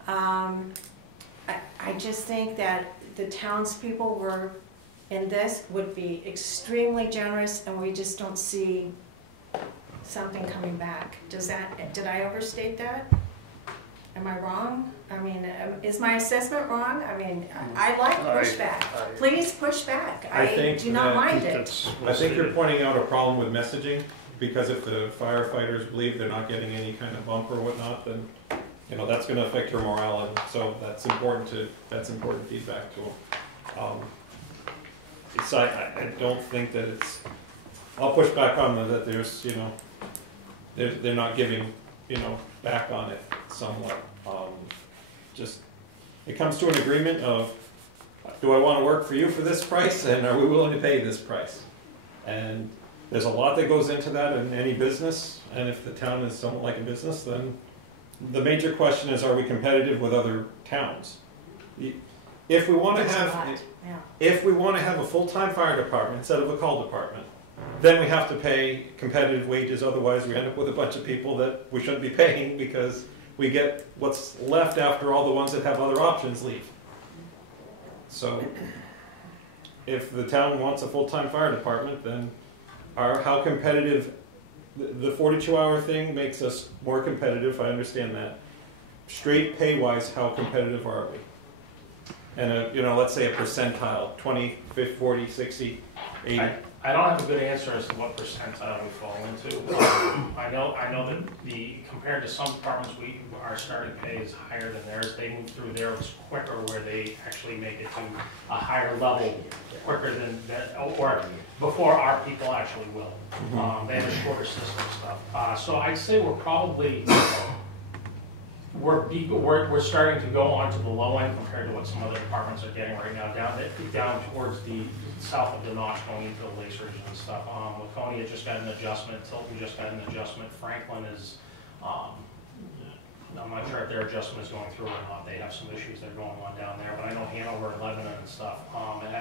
I just think that the townspeople were in this would be extremely generous, and we just don't see something coming back. Did I overstate that? Am I wrong? I mean, is my assessment wrong? I mean, I like pushback. Please push back. I do not mind it. I think you're pointing out a problem with messaging, because if the firefighters believe they're not getting any kind of bump or whatnot, then, you know, that's gonna affect your morale, and so that's important feedback to them. I don't think that it's, I'll push back on that there's, you know, they're not giving, you know, back on it somewhat. Just, it comes to an agreement of, do I want to work for you for this price, and are we willing to pay this price? And there's a lot that goes into that in any business, and if the town is somewhat like a business, then the major question is, are we competitive with other towns? If we want to have a full-time fire department instead of a call department, then we have to pay competitive wages, otherwise we end up with a bunch of people that we shouldn't be paying, because we get what's left after all the ones that have other options leave. So if the town wants a full-time fire department, then how competitive, the 42-hour thing makes us more competitive, I understand that. Straight pay-wise, how competitive are we? And you know, let's say a percentile, 20, 50, 40, 60, 80. I don't have a good answer as to what percentile we fall into. I know that compared to some departments, our starting pay is higher than theirs. They move through theirs quicker, where they actually make it to a higher level quicker than that, or before our people actually will. They have a shorter system stuff. So I'd say we're probably we're starting to go on to the low end compared to what some other departments are getting right now, down towards the south of the notch, going into the Lakes region and stuff. Laconia just got an adjustment, Tilton just got an adjustment, Franklin is, I'm not sure if their adjustment is going through or not. They have some issues that are going on down there, but I know Hanover and Lebanon and stuff, and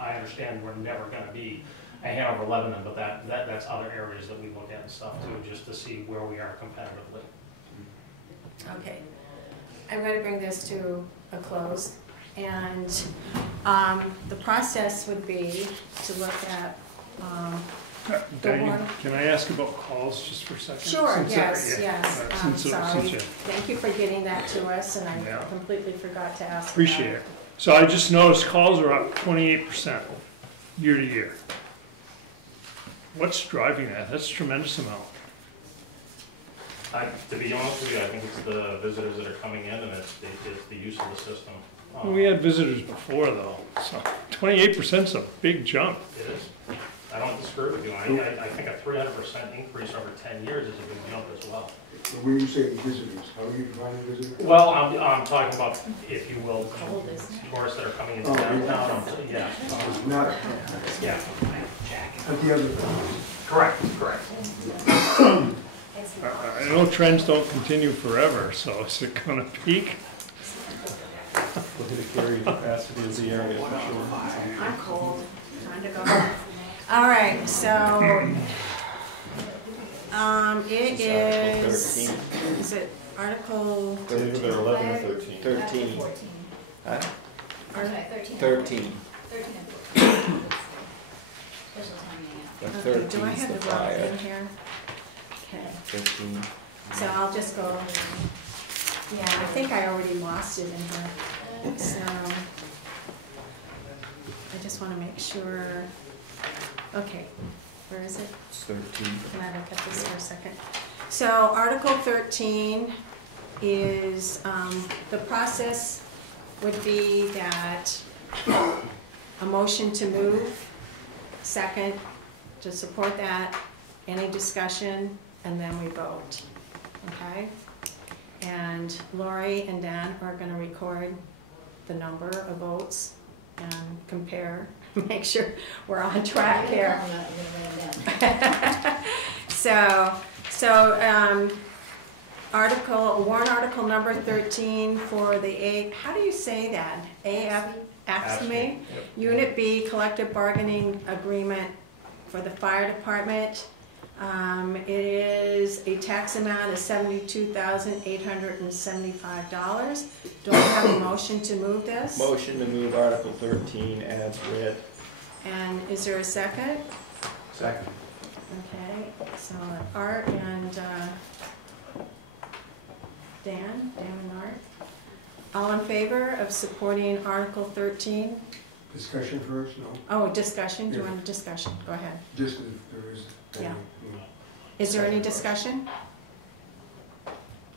I understand we're never going to be a Hanover, Lebanon, but that's other areas that we look at and stuff too, just to see where we are competitively. Okay, I'm going to bring this to a close, and the process would be to look at Can I ask about calls just for a second? Sure, yes. I'm sorry. Since Thank you for getting that to us, and I completely forgot to ask. Appreciate it. So I just noticed calls are up 28% year to year. What's driving that? That's a tremendous amount. To be honest with you, I think it's the visitors that are coming in, and it's the use of the system. We had visitors before, though, so 28% is a big jump. It is. I don't disagree with you. I think a 300% increase over 10 years is a big jump as well. So when you say visitors, how are you defining visitors? Well, I'm talking about, if you will, tourists that are coming into downtown. Yeah. Not Yeah. at the other. Correct. I know trends don't continue forever, so is it going to peak? Look at the carrying capacity of the area for sure. I'm cold. Time to go. All right, so, it It's is it Article, It's either 11 or 13. 13. 14. Huh? Or sorry, 13. 13. 13 and 14. Special town meeting. The okay, do I 13's have the the wrong fire. thing here? Okay, 15. so I'll just go, yeah, I think I already lost it in here, so, I just wanna make sure, okay, where is it? It's 13. Can I look at this for a second? So Article 13 is, the process would be that a motion to move, second, to support that, any discussion, and then we vote, okay? And Lori and Dan are gonna record the number of votes and compare, make sure we're on track here. I'm not gonna write it down. So, warrant article number 13 for the how do you say that? AFSCME? Unit B, collective bargaining agreement for the fire department. It is a tax amount of $72,875. Do I have a motion to move this? Motion to move Article 13 as read. And is there a second? Second. Okay, so Art and Dan and Art. All in favor of supporting Article 13? Discussion first, no? Oh, discussion, do you Yeah. want a discussion? Go ahead. Just if there is. any, Yeah. you know. Is there any discussion?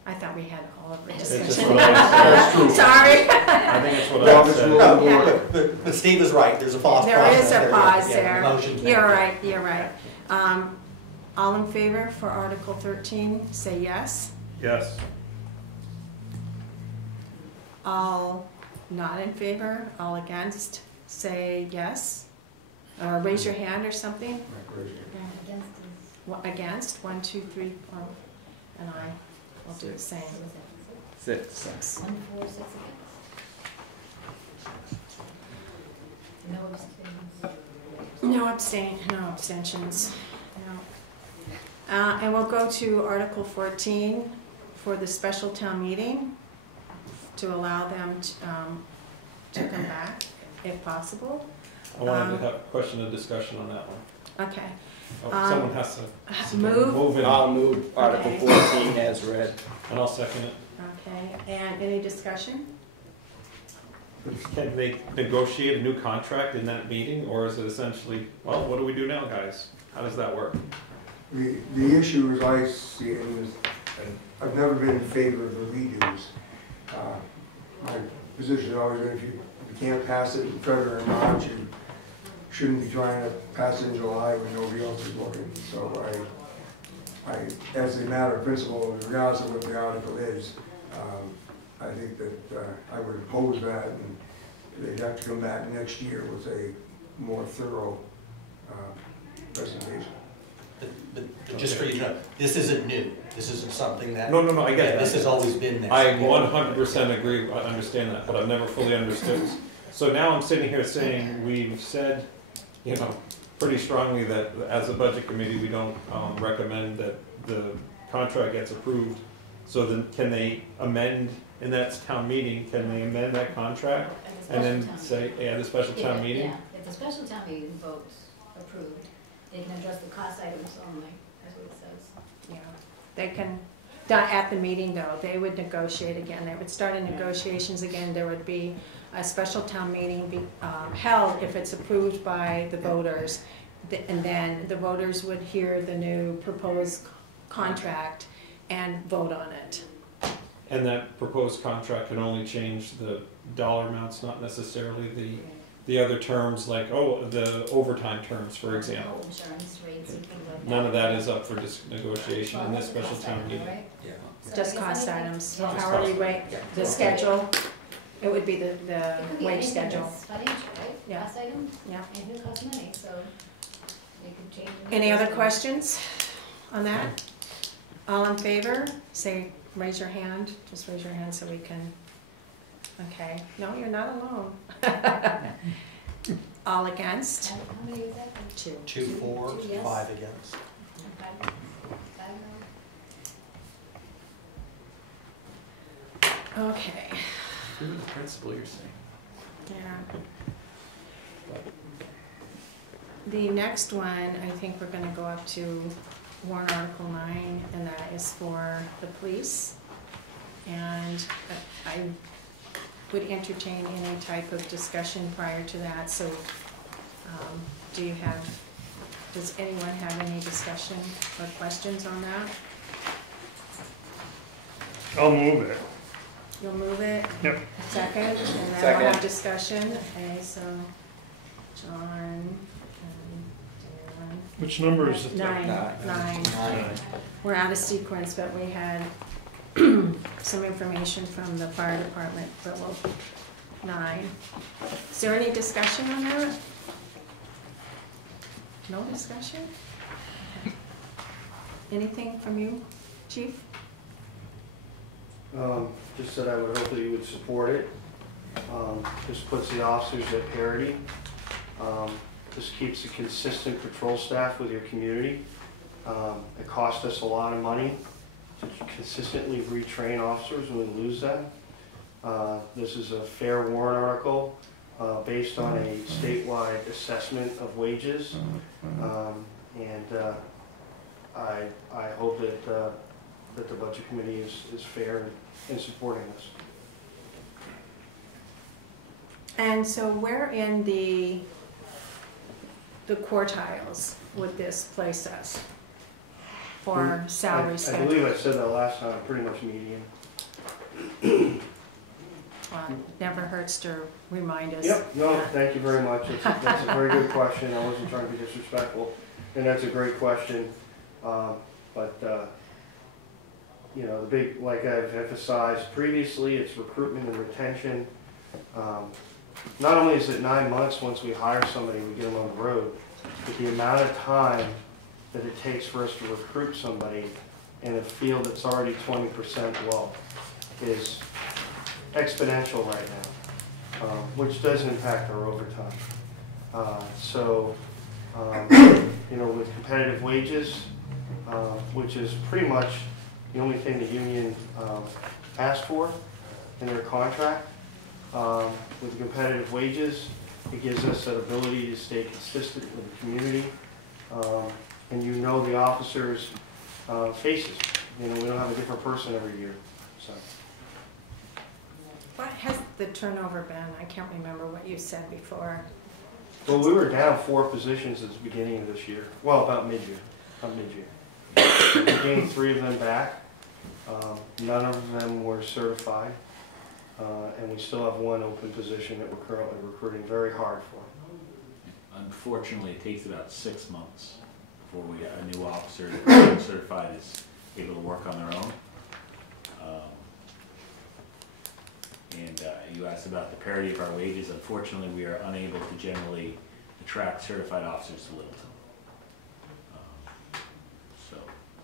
I thought we had all of the It's just discussion. what I said. Sorry. I think it's what Well, I it's said. really No, more- but Steve is right, there's a pause There process is a there. pause Yeah, there. motion's made. You're right, you're right. All in favor for Article 13, say yes. Yes. All not in favor, all against, say yes. Or raise your hand or something. Right, raise your hand. Against is, Against, 1, 2, 3, 4, and I will do the same. what was it? 6. 6. 1, 4, 6 against. No abstentions. No abstentions, no. And we'll go to Article 14 for the special town meeting to allow them to come back if possible. I wanted to have a question of discussion on that one. Okay. Oh, someone has to Move, move it, I'll move Article Okay. 14 as read. and I'll second it. okay, and any discussion? Can they negotiate a new contract in that meeting, or is it essentially, well, what do we do now, guys? How does that work? The issue as I see it is, I've never been in favor of the redos. My position has always been if you can't pass it in February or March, you shouldn't be trying to pass it in July when nobody else is looking. So as a matter of principle, regardless of what the article is, I think that I would oppose that, and they'd have to come back next year with a more thorough presentation. But just for you to know, this isn't new, this isn't something that. No, I get that. This has always been there. I 100% agree, I understand that, but I've never fully understood. So now I'm sitting here saying, we've said, pretty strongly that as a budget committee, we don't recommend that the contract gets approved. So then, can they amend, in that town meeting, can they amend that contract? And then say, the special town meeting? Yeah, if the special town meeting votes approved, they can address the cost items only, that's what it says. Yeah, they can, at the meeting though, they would negotiate again. They would start in negotiations again. There would be a special town meeting held if it's approved by the voters. And then the voters would hear the new proposed contract and vote on it. And that proposed contract can only change the dollar amounts, not necessarily the other terms, like, the overtime terms, for example. Insurance rates and things like that. None of that is up for negotiation in this special town meeting. Yeah. Just cost items, Yeah. hourly rate, the schedule. It would be the It could be wage anything schedule. that's financial, right? Yeah. Cost item, Yeah. and it costs money, so you could change. Any other questions on that? All in favor, say, raise your hand, just raise your hand so we can, okay. No, you're not alone. All against? How many was that? 2. 2 for, Two yes. 5 against. Okay. Five no. Okay, You're the principal, you're saying. yeah. The next one, I think we're gonna go up to warrant article 9, and that is for the police. And I would entertain any type of discussion prior to that, so does anyone have any discussion or questions on that? I'll move it. You'll move it? Yep. Second, and then we'll Second. have discussion. Okay, so John and Dan. Which number is it? Nine. Nine. Nine. We're out of sequence, but we had some information from the fire department, but we'll, 9. Is there any discussion on that? No discussion? Anything from you, chief? Just that I would hope that you would support it. This puts the officers at parity. This keeps a consistent patrol staff with your community. It costs us a lot of money to consistently retrain officers when we lose them. This is a fair warrant article based on a statewide assessment of wages. I hope that the Budget Committee is fair in supporting this. And so where in the quartiles would this place us for salary I schedule? believe I said that last time, pretty much median. Well, it never hurts to remind us. Yep, no, that. thank you very much. That's a very good question. I wasn't trying to be disrespectful, and that's a great question. You know, the big, like I've emphasized previously, it's recruitment and retention. Not only is it 9 months once we hire somebody, we get them on the road, but the amount of time that it takes for us to recruit somebody in a field that's already 20% low is exponential right now, which does impact our overtime. You know, with competitive wages, which is pretty much the only thing the union asked for in their contract, with the competitive wages, it gives us that ability to stay consistent with the community. And you know the officers' faces. You know, we don't have a different person every year. So. What has the turnover been? I can't remember what you said before. Well, we were down 4 positions at the beginning of this year. Well, about mid-year. We gained 3 of them back. None of them were certified. And we still have 1 open position that we're currently recruiting very hard for. Unfortunately, it takes about 6 months before we get a new officer that's certified is able to work on their own. You asked about the parity of our wages. Unfortunately, we are unable to generally attract certified officers to Littleton.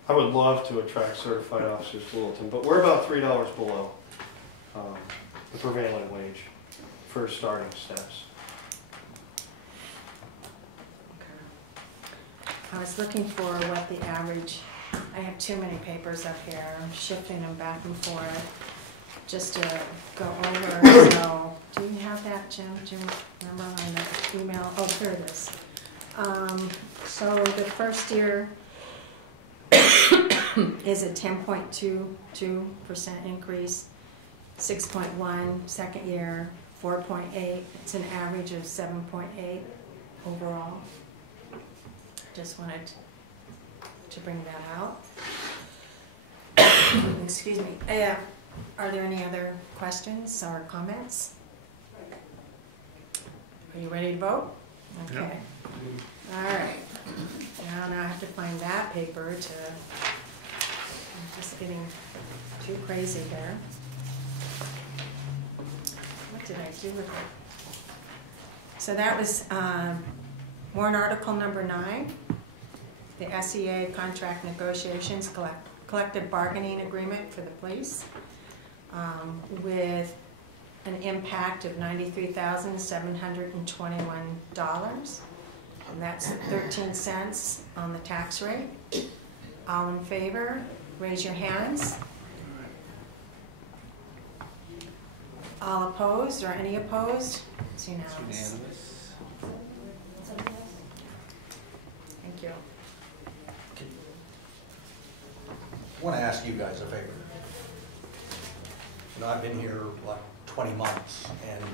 I would love to attract certified officers to Littleton, but we're about $3 below the prevailing wage for starting steps. I was looking for what the average, I have too many papers up here, I'm shifting them back and forth just to go over. So, do you have that, Jim? Do you remember on the email? Oh, there it is. So the first year is a 10.22% increase, 6.1 second year, 4.8. It's an average of 7.8 overall. Just wanted to bring that out. Excuse me. Are there any other questions or comments? Are you ready to vote? Okay. Yep. All right. Now I have to find that paper to, I'm just getting too crazy here. What did I do with it? So that was warrant article number 9, the SEA contract negotiations, collective bargaining agreement for the police, with an impact of $93,721, and that's 13 cents on the tax rate. All in favor, raise your hands. All opposed, or any opposed? It's unanimous. Unanimous. Thank you. I want to ask you guys a favor. You know, I've been here, what, 20 months, and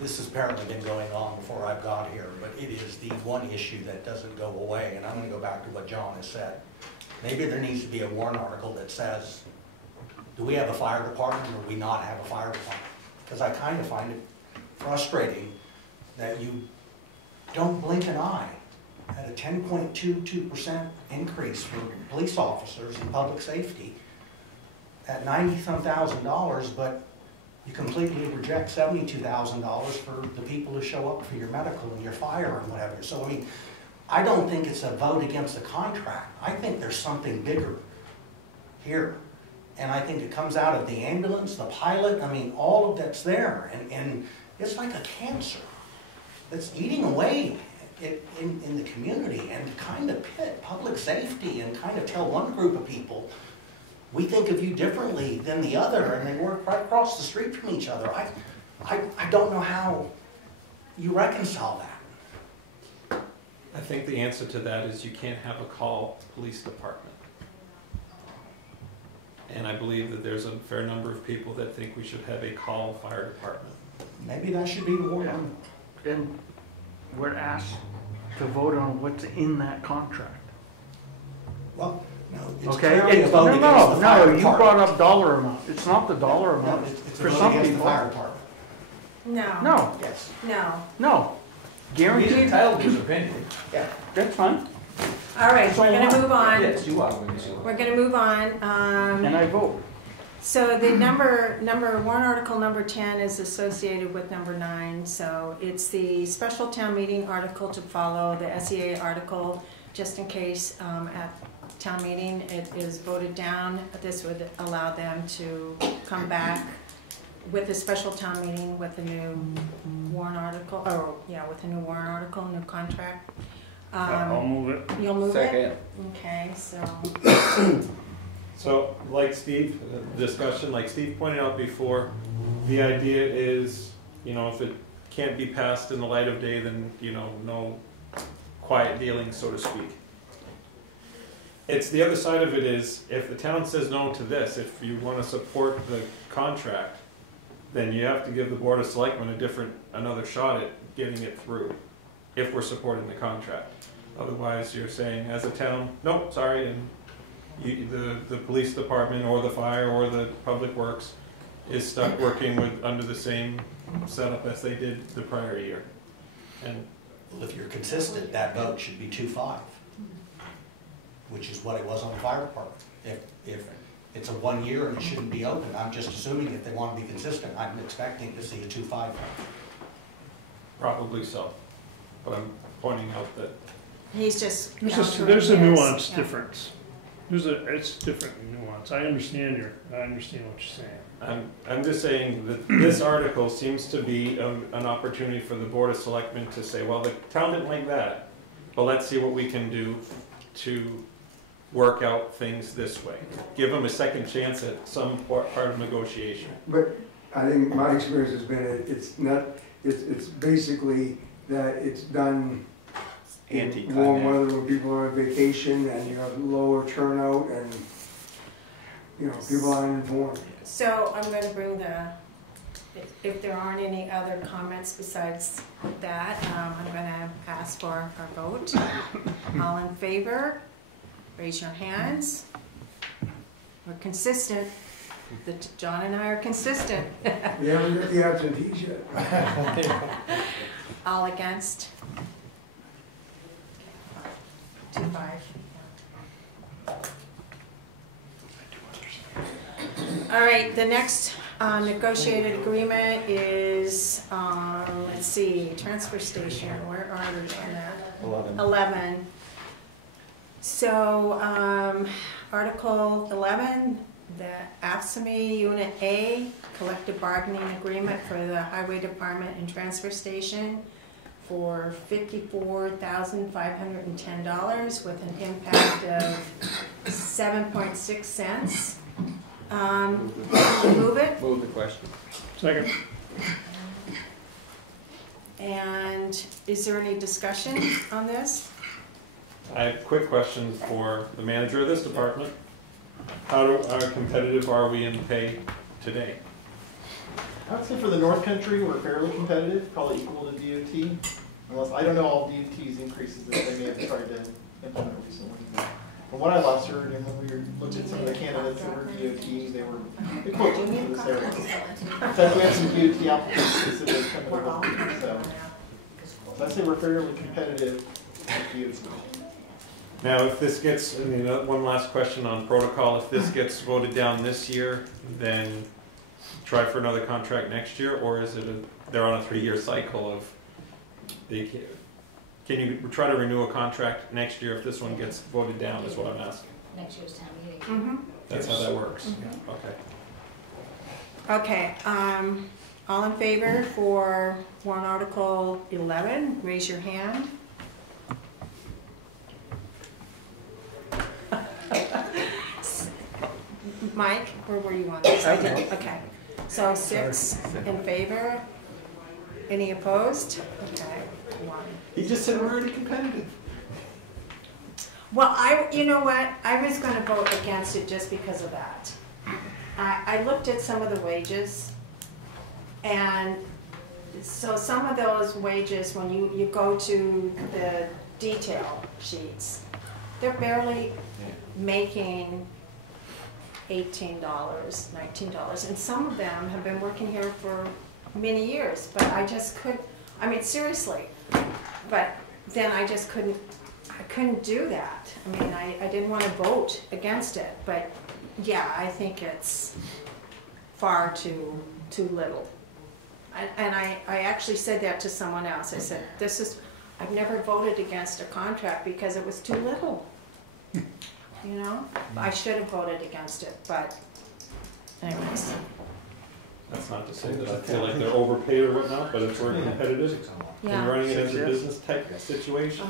this has apparently been going on before I've got here, but it is the one issue that doesn't go away, and I'm going to go back to what John has said. Maybe there needs to be a warrant article that says, do we have a fire department or do we not have a fire department? Because I kind of find it frustrating that you don't blink an eye at a 10.22% increase for police officers in public safety at $90-some thousand, but you completely reject $72,000 for the people who show up for your medical and your fire and whatever. So, I mean, I don't think it's a vote against the contract. I think there's something bigger here. And I think it comes out of the ambulance, the pilot, I mean, all of that's there. And it's like a cancer that's eating away in the community, and to kind of pit public safety and kind of tell one group of people, we think of you differently than the other, and they work right across the street from each other. I don't know how you reconcile that. I think the answer to that is you can't have a call police department. And I believe that there's a fair number of people that think we should have a call fire department. Maybe that should be the warrant. And we're asked to vote on what's in that contract. Well, no, it's Okay, clearly a vote against the fire you department. brought up dollar amount. It's not the dollar No, amount. it's a For vote some against the people. fire department. No. No, Yes. No. no. He's Guaranteed, entitled to his opinion. Yeah. that's fine. All right, That's we're all I gonna want. move on. Yes, you are going to. We're gonna move on. And I vote. So the warrant article number 10 is associated with number 9. So it's the special town meeting article to follow the SEA article, just in case at town meeting it is voted down. This would allow them to come back with a special town meeting with a new warrant article, with a new warrant article, new contract. I'll move it. You'll move Second. it? Okay, so, So, like Steve, discussion, like Steve pointed out before, the idea is, you know, if it can't be passed in the light of day, then, you know, no quiet dealing, so to speak. It's the other side of it is, if the town says no to this, if you want to support the contract, then you have to give the Board of Selectmen another shot at getting it through, if we're supporting the contract. Otherwise, you're saying, as a town, nope, sorry, and the police department or the fire or the public works is stuck working under the same setup as they did the prior year. And Well, if you're consistent, that vote should be 2-5, which is what it was on the fire department. If it's a 1 year and it shouldn't be open, I'm just assuming if they want to be consistent, I'm expecting to see a 2-5 vote. probably so. But I'm pointing out that he's just. There's a nuance Yeah. difference. It's different nuance. I understand what you're saying. I'm just saying that this article seems to be an opportunity for the Board of Selectmen to say, well, the town didn't like that, but let's see what we can do to work out things this way. Give them a second chance at some part of negotiation. But I think my experience has been, it's basically that it's done in warm weather when people are on vacation and you have lower turnout and, you know, people aren't informed. So I'm going to bring if there aren't any other comments besides that, I'm going to ask for our vote. All in favor, raise your hands. We're consistent. John and I are consistent. We haven't got the absentees yet. All against? 2-5. All right, the next negotiated agreement is, let's see, transfer station. Where are we on that? 11. So, Article 11 the AFSCME Unit A collective bargaining agreement for the Highway Department and Transfer Station for $54,510 with an impact of 7.6 cents. Move it. Move the question. Second. And is there any discussion on this? I have a quick question for the manager of this department. How competitive are we in pay today? I would say for the North Country, we're fairly competitive, probably equal to DOT. Unless, I don't know all DOT's increases that they may have tried to implement recently. From what I last heard, and when we looked at some of the candidates that were DOT, they were equivalent to this area. In fact, we have some DOT applicants considered coming over. So I'd say we're fairly competitive with DOT. Now, if this gets, one last question on protocol. If this gets voted down this year, then try for another contract next year, or is it they're on a 3-year cycle of can you try to renew a contract next year if this one gets voted down? Is what I'm asking. Next year's town meeting. Mm-hmm. That's how that works. Okay. All in favor for warrant article 11? Raise your hand. Mike, where were you on this? I did. Okay. So 6 in favor. Any opposed? Okay. 1. He just said we're already competitive. Well, you know what? I was going to vote against it just because of that. I looked at some of the wages, and so some of those wages, when you go to the detail sheets, they're barely making $18, $19, and some of them have been working here for many years, but I just couldn't, I mean, seriously, but then I just couldn't do that. I mean, I didn't want to vote against it, but yeah, I think it's far too little. And I actually said that to someone else. I said, I've never voted against a contract because it was too little. You know, I should have voted against it, but anyways. That's not to say that I feel like they're overpaid or whatnot, but if we're competitive and running it as a business type situation.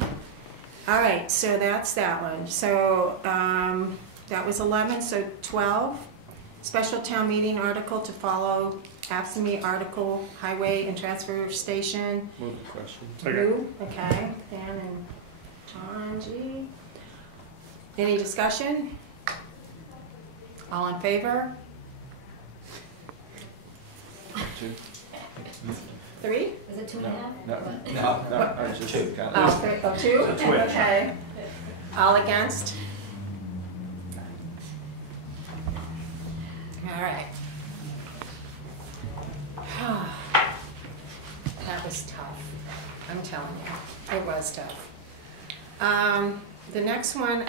All right, so that's that one. So that was 11, so 12. Special town meeting article to follow AFSCME article, highway and transfer station. Move the question. Move, okay, Dan and John G. Any discussion? All in favor? 2. 3? Is it 2.5? No, I was just kind of. Oh, 2? Okay. All against? All right. That was tough. I'm telling you, it was tough. The next one,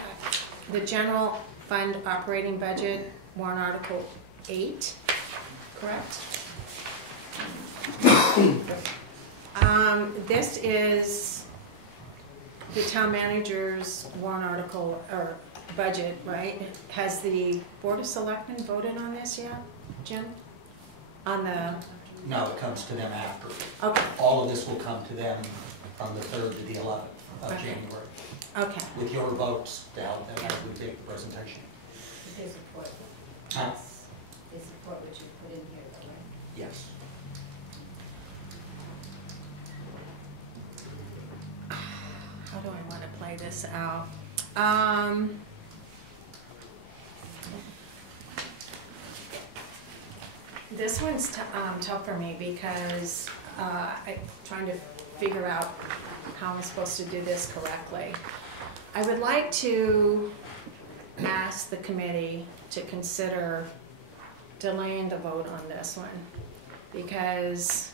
the general fund operating budget, warrant article 8, correct? This is the town manager's warrant article, or budget, right? Has the Board of Selectmen voted on this yet, Jim? On the... No, it comes to them after. Okay. All of this will come to them from the 3rd to the 11th of January. Okay. With your votes to help them as we take the presentation. They support. Huh? They support what you put in here, though, right? Yes. How do I want to play this out? This one's tough for me because I'm trying to figure out how I'm supposed to do this correctly. I would like to ask the committee to consider delaying the vote on this one because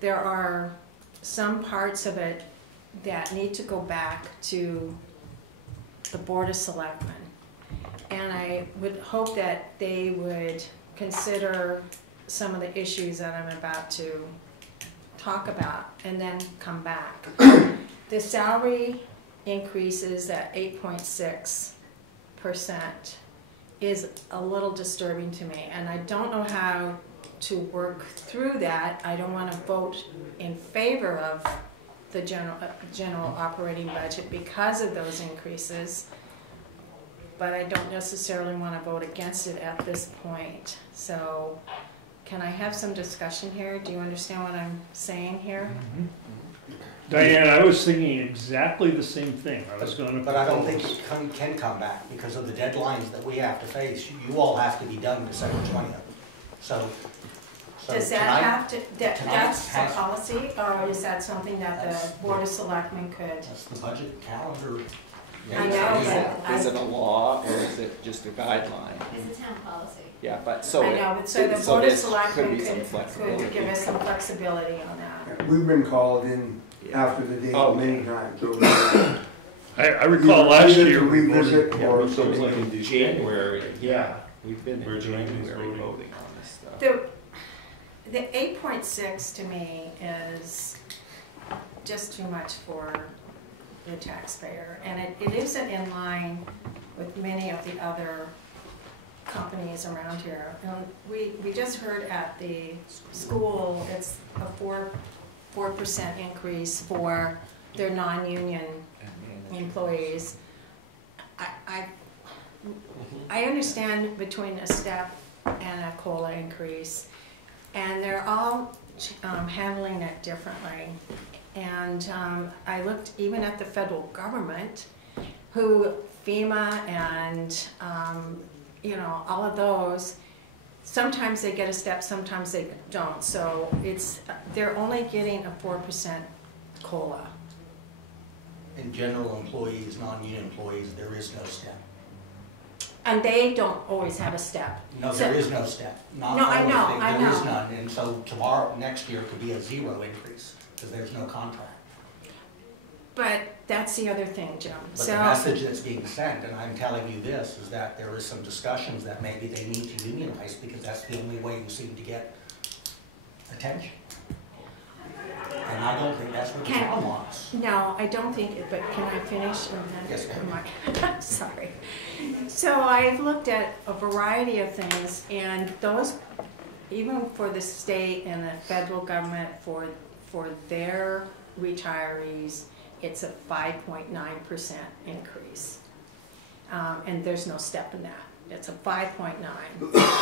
there are some parts of it that need to go back to the Board of Selectmen. And I would hope that they would consider some of the issues that I'm about to talk about and then come back. The salary increases at 8.6%. is a little disturbing to me, and I don't know how to work through that. I don't want to vote in favor of the general operating budget because of those increases, but I don't necessarily want to vote against it at this point. So can I have some discussion here? Do you understand what I'm saying here? Diane, I was thinking exactly the same thing. I was going to. But I don't think it can come back because of the deadlines that we have to face. You all have to be done December 20th. So Does that tonight- have to, that's a has- policy, or is that something that That's- the Board of Selectmen could? That's the budget calendar. I know, Is but it a law or is it just a guideline? It's a town policy. Yeah, but so I it, know, but so the so Board of this could Selectmen be some could flexibility. give us some flexibility on that. We've been called in Yeah. after the date Oh. many times. So I recall last either year to we revisit Yeah, or we've So it's been like in in December. January, yeah, we've been We're in doing these January voting. voting on this stuff. The 8.6 to me is just too much for the taxpayer, and it isn't in line with many of the other companies around here. And we just heard at the school, it's a 4% increase for their non-union employees. I understand between a step and a COLA increase, and they're all handling it differently. And I looked even at the federal government, who FEMA and you know, all of those, sometimes they get a step, sometimes they don't. So they're only getting a 4% COLA. In general employees, non-union employees, there is no step. And they don't always have a step. No, there is no step. Not No, I always. know, There I is know. none, and so tomorrow, next year could be a 0 increase, because there's no contract. But that's the other thing, Jim. But the message that's being sent, and I'm telling you this, is that there is some discussions that maybe they need to unionize, because that's the only way you seem to get attention. And I don't think that's what the town wants. No, I don't think it, but can I finish? And then Yes, I'm sorry. So I've looked at a variety of things, and those, even for the state and the federal government, for their retirees, it's a 5.9% increase. And there's no step in that. It's a 5.9.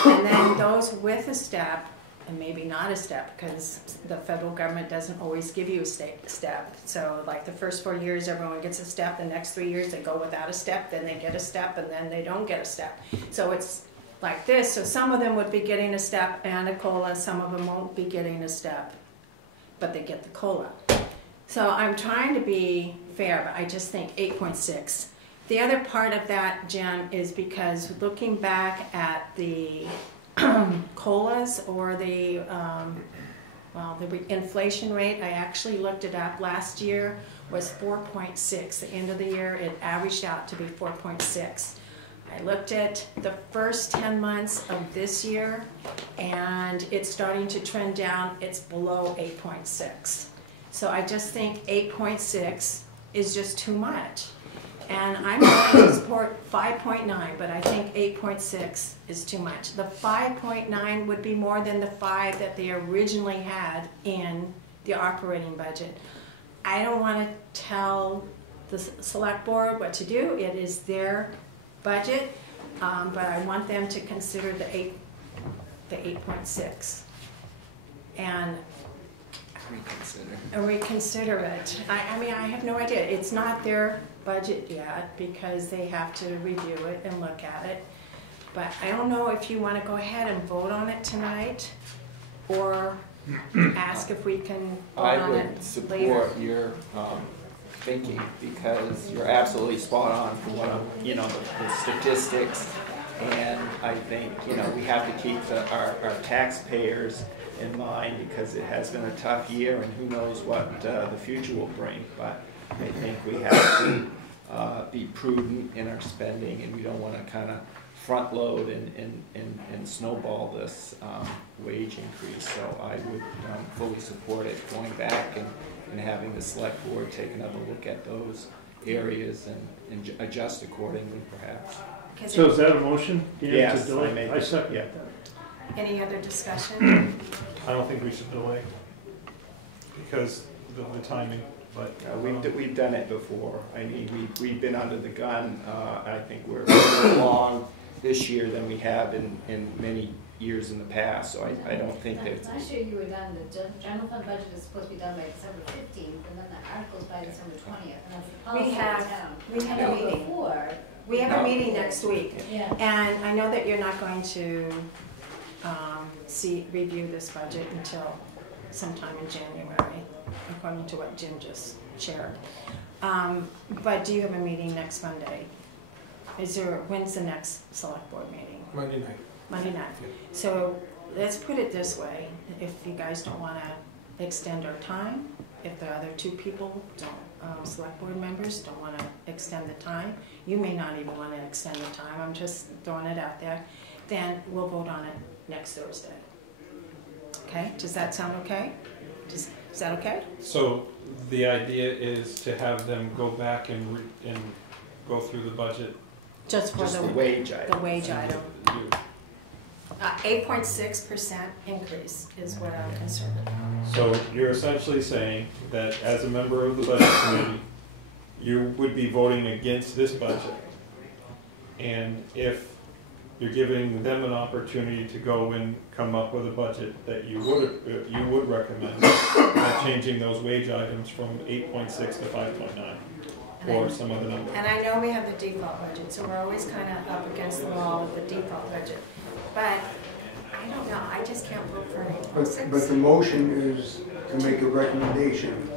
And then those with a step, and maybe not a step, because the federal government doesn't always give you a step. So like the first 4 years, everyone gets a step. The next 3 years, they go without a step. Then they get a step, and then they don't get a step. So it's like this. So some of them would be getting a step and a COLA. Some of them won't be getting a step, but they get the COLA. So I'm trying to be fair, but I just think 8.6. The other part of that, Jim, is because looking back at the COLAs or the inflation rate, I actually looked it up. Last year was 4.6. The end of the year, it averaged out to be 4.6. I looked at the first 10 months of this year, and it's starting to trend down. It's below 8.6. So I just think 8.6 is just too much. And I'm going to support 5.9, but I think 8.6 is too much. The 5.9 would be more than the 5 that they originally had in the operating budget. I don't want to tell the select board what to do. It is their budget, but I want them to consider the 8.6 and reconsider it. I mean, I have no idea. It's not their budget yet because they have to review it and look at it. But I don't know if you want to go ahead and vote on it tonight or ask if we can vote I on it would support later. your thinking, because you're absolutely spot on for what the statistics, and I think we have to keep our taxpayers in mind, because it has been a tough year, and who knows what the future will bring. But I think we have to be prudent in our spending, and we don't want to kind of front load and snowball this wage increase. So I would fully support it, going back and having the select board take another look at those areas and adjust accordingly, perhaps. So is that a motion? Dan, to Yes, delay? I made I that, second yeah. that. Any other discussion? I don't think we should delay because the timing, but. We've done it before. I mean, we've been under the gun. I think we're further along this year than we have in many years in the past, so I don't think that. Last year you were done, the general fund budget is supposed to be done by December 15th, and then the articles by December 20th, and that's the policy of the town. We have a meeting. Before, We have a meeting next week, yeah. and I know that you're not going to review this budget until sometime in January, according to what Jim just shared. But do you have a meeting next Monday? When's the next select board meeting? Monday night. Monday night. So let's put it this way, if you guys don't want to extend our time, if the other two people don't, select board members don't want to extend the time, you may not even want to extend the time, I'm just throwing it out there, then we'll vote on it next Thursday. Okay, does that sound okay? Is that okay? So the idea is to have them go back and go through the budget. Just for Just the wage item. The wage item. You- 8.6% increase is what I'm concerned about. So you're essentially saying that as a member of the budget committee, you would be voting against this budget. And if you're giving them an opportunity to go and come up with a budget that you would recommend, changing those wage items from 8.6 to 5.9 or some other number. And I know we have the default budget, so we're always kind of up against the wall with the default budget. But I don't know, I just can't vote for an 8.6. But the motion is to make a recommendation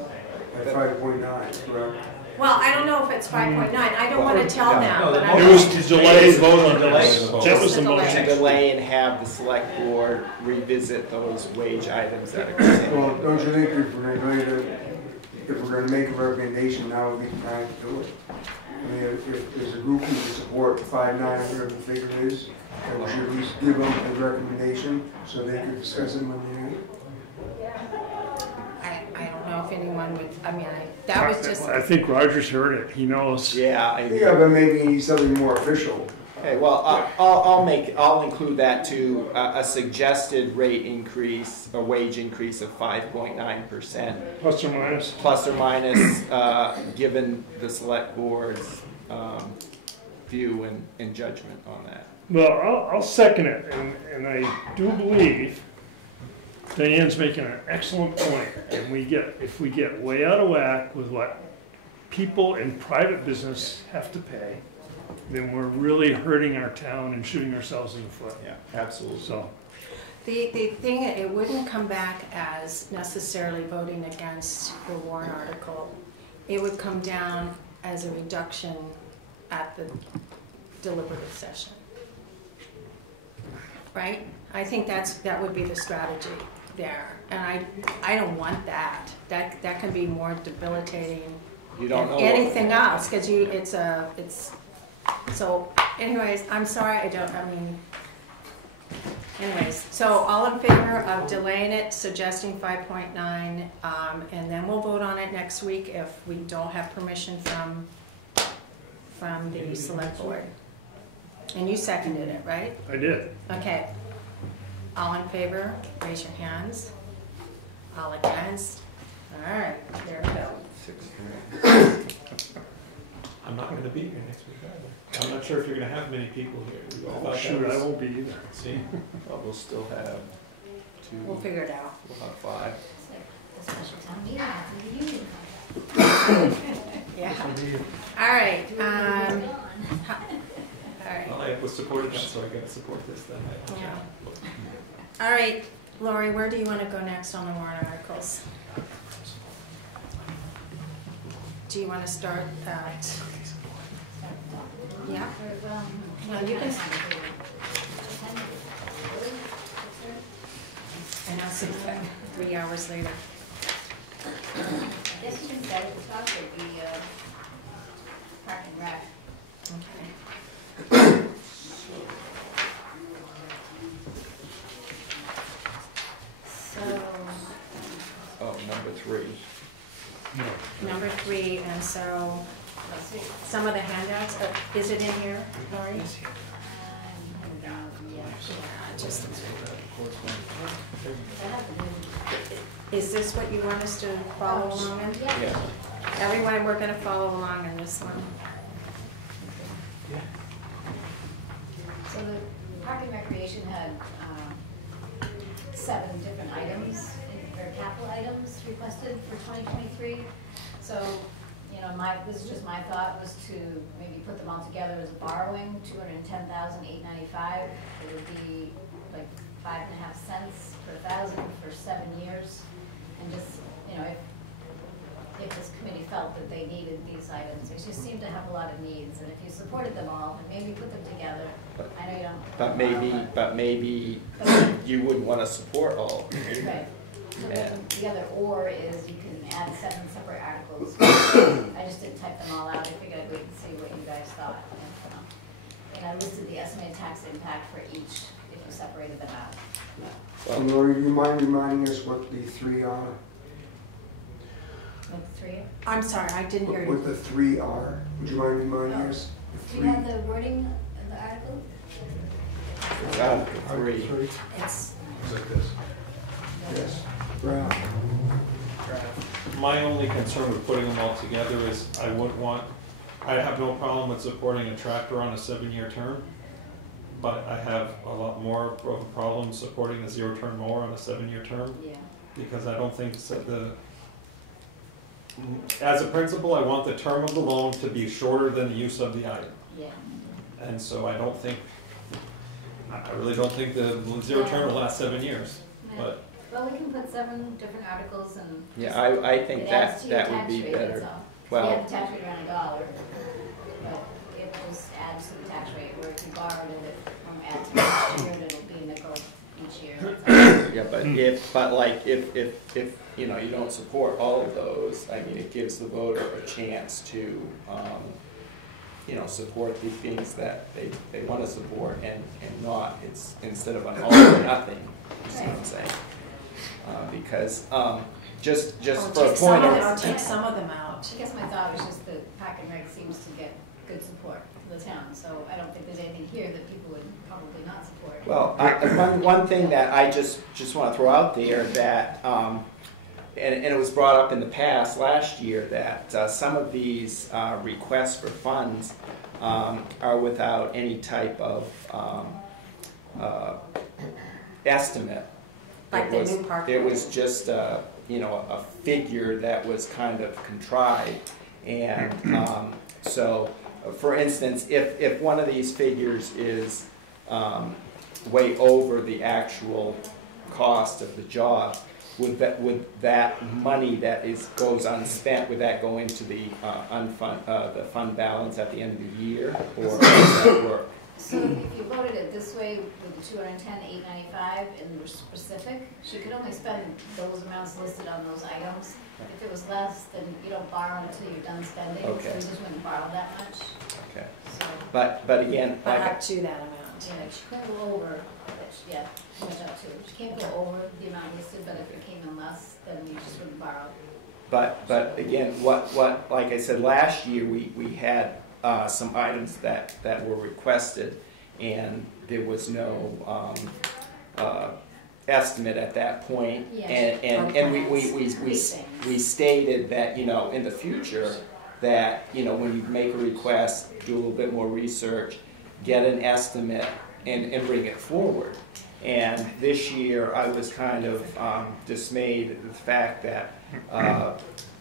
at 5.9, correct? Well, I don't know if it's 5.9, I don't want to tell them. No, the but I- It was to delay vote on Delay this. the vote. That was the Delay. motion. To delay and have the select board revisit those wage items that are contained. Well, don't you think if we're going to make a recommendation, now would be the time to do it? I mean, if there's a group who would support 5.9, whatever the figure is, then we should at least give them a recommendation so they could discuss it Monday night. I don't know if anyone would, I mean, that was just, I think Roger's heard it, he knows. Yeah, Yeah, but maybe you need something more official. okay, well, I'll include that to a suggested rate increase, a wage increase of 5.9%, Plus or minus. plus or minus, given the select board's view and judgment on that. Well, I'll second it, and I do believe Diane's making an excellent point, and if we get way out of whack with what people in private business have to pay, then we're really hurting our town and shooting ourselves in the foot. Yeah, absolutely. So, the thing, it wouldn't come back as necessarily voting against the warrant article. It would come down as a reduction at the deliberative session. Right? I think that would be the strategy there. And I don't want that. That can be more debilitating You don't know than what- anything else, because so anyways, I'm sorry, anyways, so all in favor of delaying it, suggesting 5.9, and then we'll vote on it next week if we don't have permission from the select board. And you seconded it, right? I did. Okay. All in favor, raise your hands. All against? All right, there we go. I'm not going to be here next week either. I'm not sure if you're going to have many people here. We all Oh, thought that shoot, I was- won't be either. See? Well, we'll still have We'll figure it out. we'll have 5. It's like a special town meeting, it's a union. Yeah. All right, all right. Well, I was supported that, so I got to support this then. Yeah. All right, Lori, where do you want to go next on the warrant articles? Do you want to start at? Yeah. Well, you can. And I'll see 3 hours later. I guess you can say at the top would be park and rec. Okay. So, Oh, number 3. Number 3, and so let's see. Some of the handouts, is it in here, Lori? Yeah. Yeah, just, I have to is this what you want us to follow along in? Yeah. Yeah. Everyone, we're gonna follow along in this one. So the Park and Recreation had 7 different items, or capital items requested for 2023. So, you know, this is just my thought, was to maybe put them all together as a borrowing, $210,895. It would be like 5.5 cents per thousand for 7 years. And just, you know, if this committee felt that they needed these items, they just seem to have a lot of needs. And if you supported them all, and maybe put them together, I know you don't. But maybe you wouldn't want to support all. Right. So Yeah. the other or is you can add 7 separate articles. I just didn't type them all out. I figured I'd wait and see what you guys thought. And I listed the estimated tax impact for each if you separated them out. And Lori, do you mind reminding us what the 3 are? Like 3? I'm sorry, I didn't hear What you. the 3 are? Would you mind reminding Oh. us? Do you have the wording of the article? Three. It's, It's like this. Yes. Right. My only concern with putting them all together is I have no problem with supporting a tractor on a 7-year term, but I have a lot more of a problem supporting a 0-turn mower on a 7-year term, Yeah. because I don't think as a principle, I want the term of the loan to be shorter than the use of the item. Yeah. And so I really don't think the 0-turn will last 7 years, but. Well, we can put 7 different articles and. Yeah, I think it adds to your that would tax be rate, better. that's all. Well- We have the tax rate around $1, but it just adds to the tax rate, where if you borrowed it, it won't add to next year, it'll be nickel each year. Yeah, but if you know, you don't support all of those, I mean, it gives the voter a chance to, you know, support the things that they want to support and not, it's instead of an all or nothing, you see what I'm saying? Because, just for a point of. take some of them out. I guess my thought was just that Park and Rec seems to get good support from the town, so I don't think there's anything here that people would probably not support. Well, one thing that I just want to throw out there that, and it was brought up in the past last year, that some of these requests for funds are without any type of estimate. Like the new park. It was just you know, a figure that was kind of contrived, and so, for instance, if one of these figures is way over the actual cost of the job, would that money that goes unspent, would that go into the the fund balance at the end of the year, or how does that work? So if you voted it this way with the $210,895 and were specific, she could only spend those amounts listed on those items. If it was less, then you don't borrow until you're done spending, so Okay. you just wouldn't borrow that much. Okay, So, but again, But like, up to that amount. yeah, she couldn't go over, yeah, too much up to. She can't go over the amount listed, but if it came in less, then you just wouldn't borrow. but again, what like I said last year, we had some items that were requested, and there was no estimate at that point. Yeah. And we stated that, you know, in the future, that, you know, when you make a request, do a little bit more research, get an estimate, and bring it forward. And this year, I was kind of dismayed at the fact that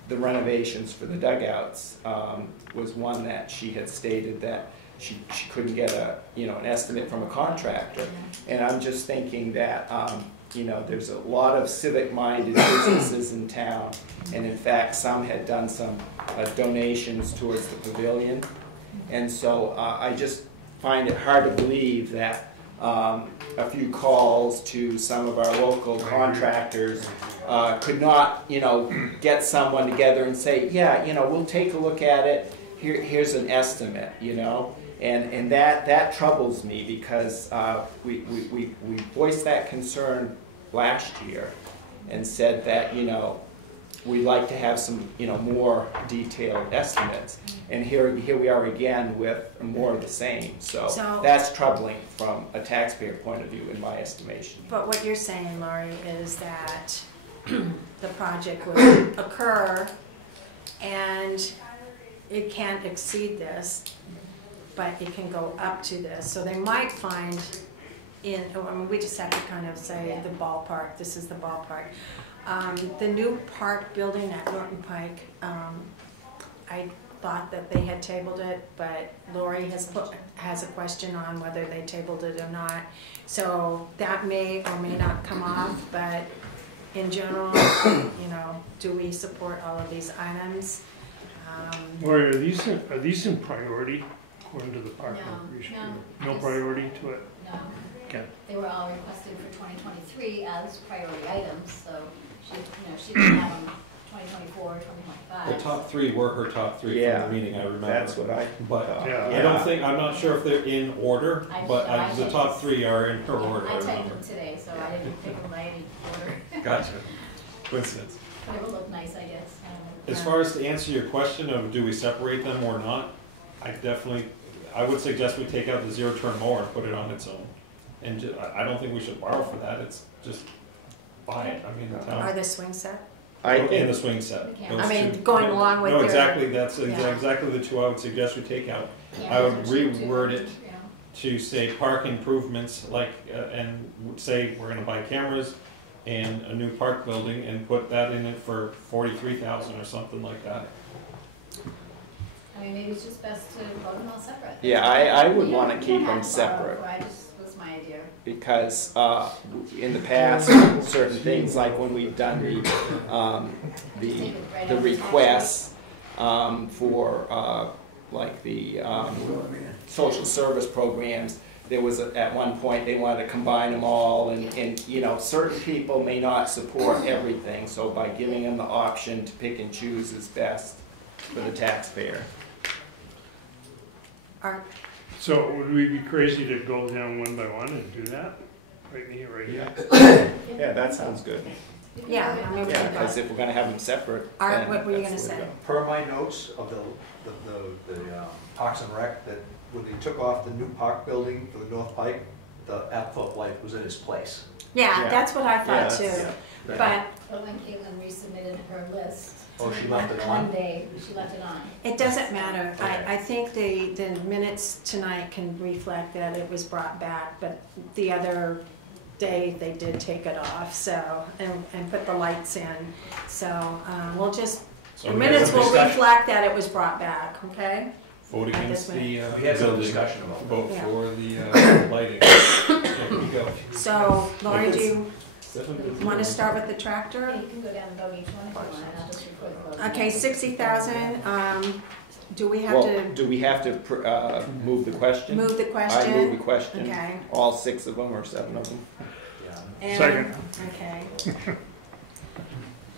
the renovations for the dugouts was one that she had stated that she couldn't get an estimate from a contractor. And I'm just thinking that, you know, there's a lot of civic-minded businesses in town, and in fact, some had done some donations towards the pavilion. And so I just find it hard to believe that a few calls to some of our local contractors could not, you know, get someone together and say, yeah, you know, we'll take a look at it. Here's an estimate, you know, and that troubles me, because we voiced that concern last year and said that, you know, we'd like to have some, more detailed estimates. And here we are again with more of the same. So that's troubling from a taxpayer point of view, in my estimation. But what you're saying, Laurie, is that the project would occur and it can't exceed this, but it can go up to this. So they might find we just have to kind of say the ballpark, this is the ballpark. The new park building at Norton Pike, I thought that they had tabled it, but Lori has a question on whether they tabled it or not. So that may or may not come off, but in general, do we support all of these items? Lori, are these in priority according to the park? No priority to it? No. Okay. They were all requested for 2023 as priority items, so she didn't have them 2024, 2025. The top three were her top three from the meeting, I remember. That's what I But thought. I'm not sure if they're in order, but the top three are in her order, I I typed remember. them today, so I didn't pick them by any order. Gotcha. Coincidence. But it would look nice, I guess. As far as to answer your question of do we separate them or not, I would suggest we take out the zero-turn mower and put it on its own. And I don't think we should borrow for that, it's just buy it, I mean, the town. Are the swing set? In the swing set. I mean, going along with No, your- exactly, that's Yeah. exactly the two I would suggest we take out. Yeah, I would that's what she reword did, it yeah. to say park improvements, and say we're gonna buy cameras and a new park building and put that in it for 43,000 or something like that. I mean, maybe it's just best to vote them all separate. Yeah, I would You want to don't keep have them to separate. borrow, was my idea. Because in the past, certain things like when we've done the requests for like the social service programs, there was at one point they wanted to combine them all, and certain people may not support everything, so by giving them the option to pick and choose is best for the taxpayer. So would we be crazy to go down one by one and do that? Right here? Yeah, that sounds good. Yeah, I mean, Yeah, because if we're going to have them separate, Art, then what were you that's gonna the way say? Per my notes of the Parks and Rec, that when they took off the new park building for the North Pike, the at-foot light was in its place. Yeah, Yeah. that's what I thought Yeah, too. Right. But But when Caitlin resubmitted her list. Oh, she left it on? One day, she left it on. it doesn't matter. Okay. I think the minutes tonight can reflect that it was brought back, but the other day they did take it off, so, and put the lights in. So we'll just, So the we minutes had a will discussion. reflect that it was brought back, okay? Vote At against this the We had some building, discussion about that. vote Yeah. for the lighting. There we go. So, Laurie, do you Definitely. want to start with the Yeah, tractor? you can go down and vote each one if you want, and I'll just record the vote. Okay, 60,000, do we have Well, to do we have to move the question? move the I move the question? question. Okay. All 6 of them or 7 of them? Yeah. And- Second. Okay.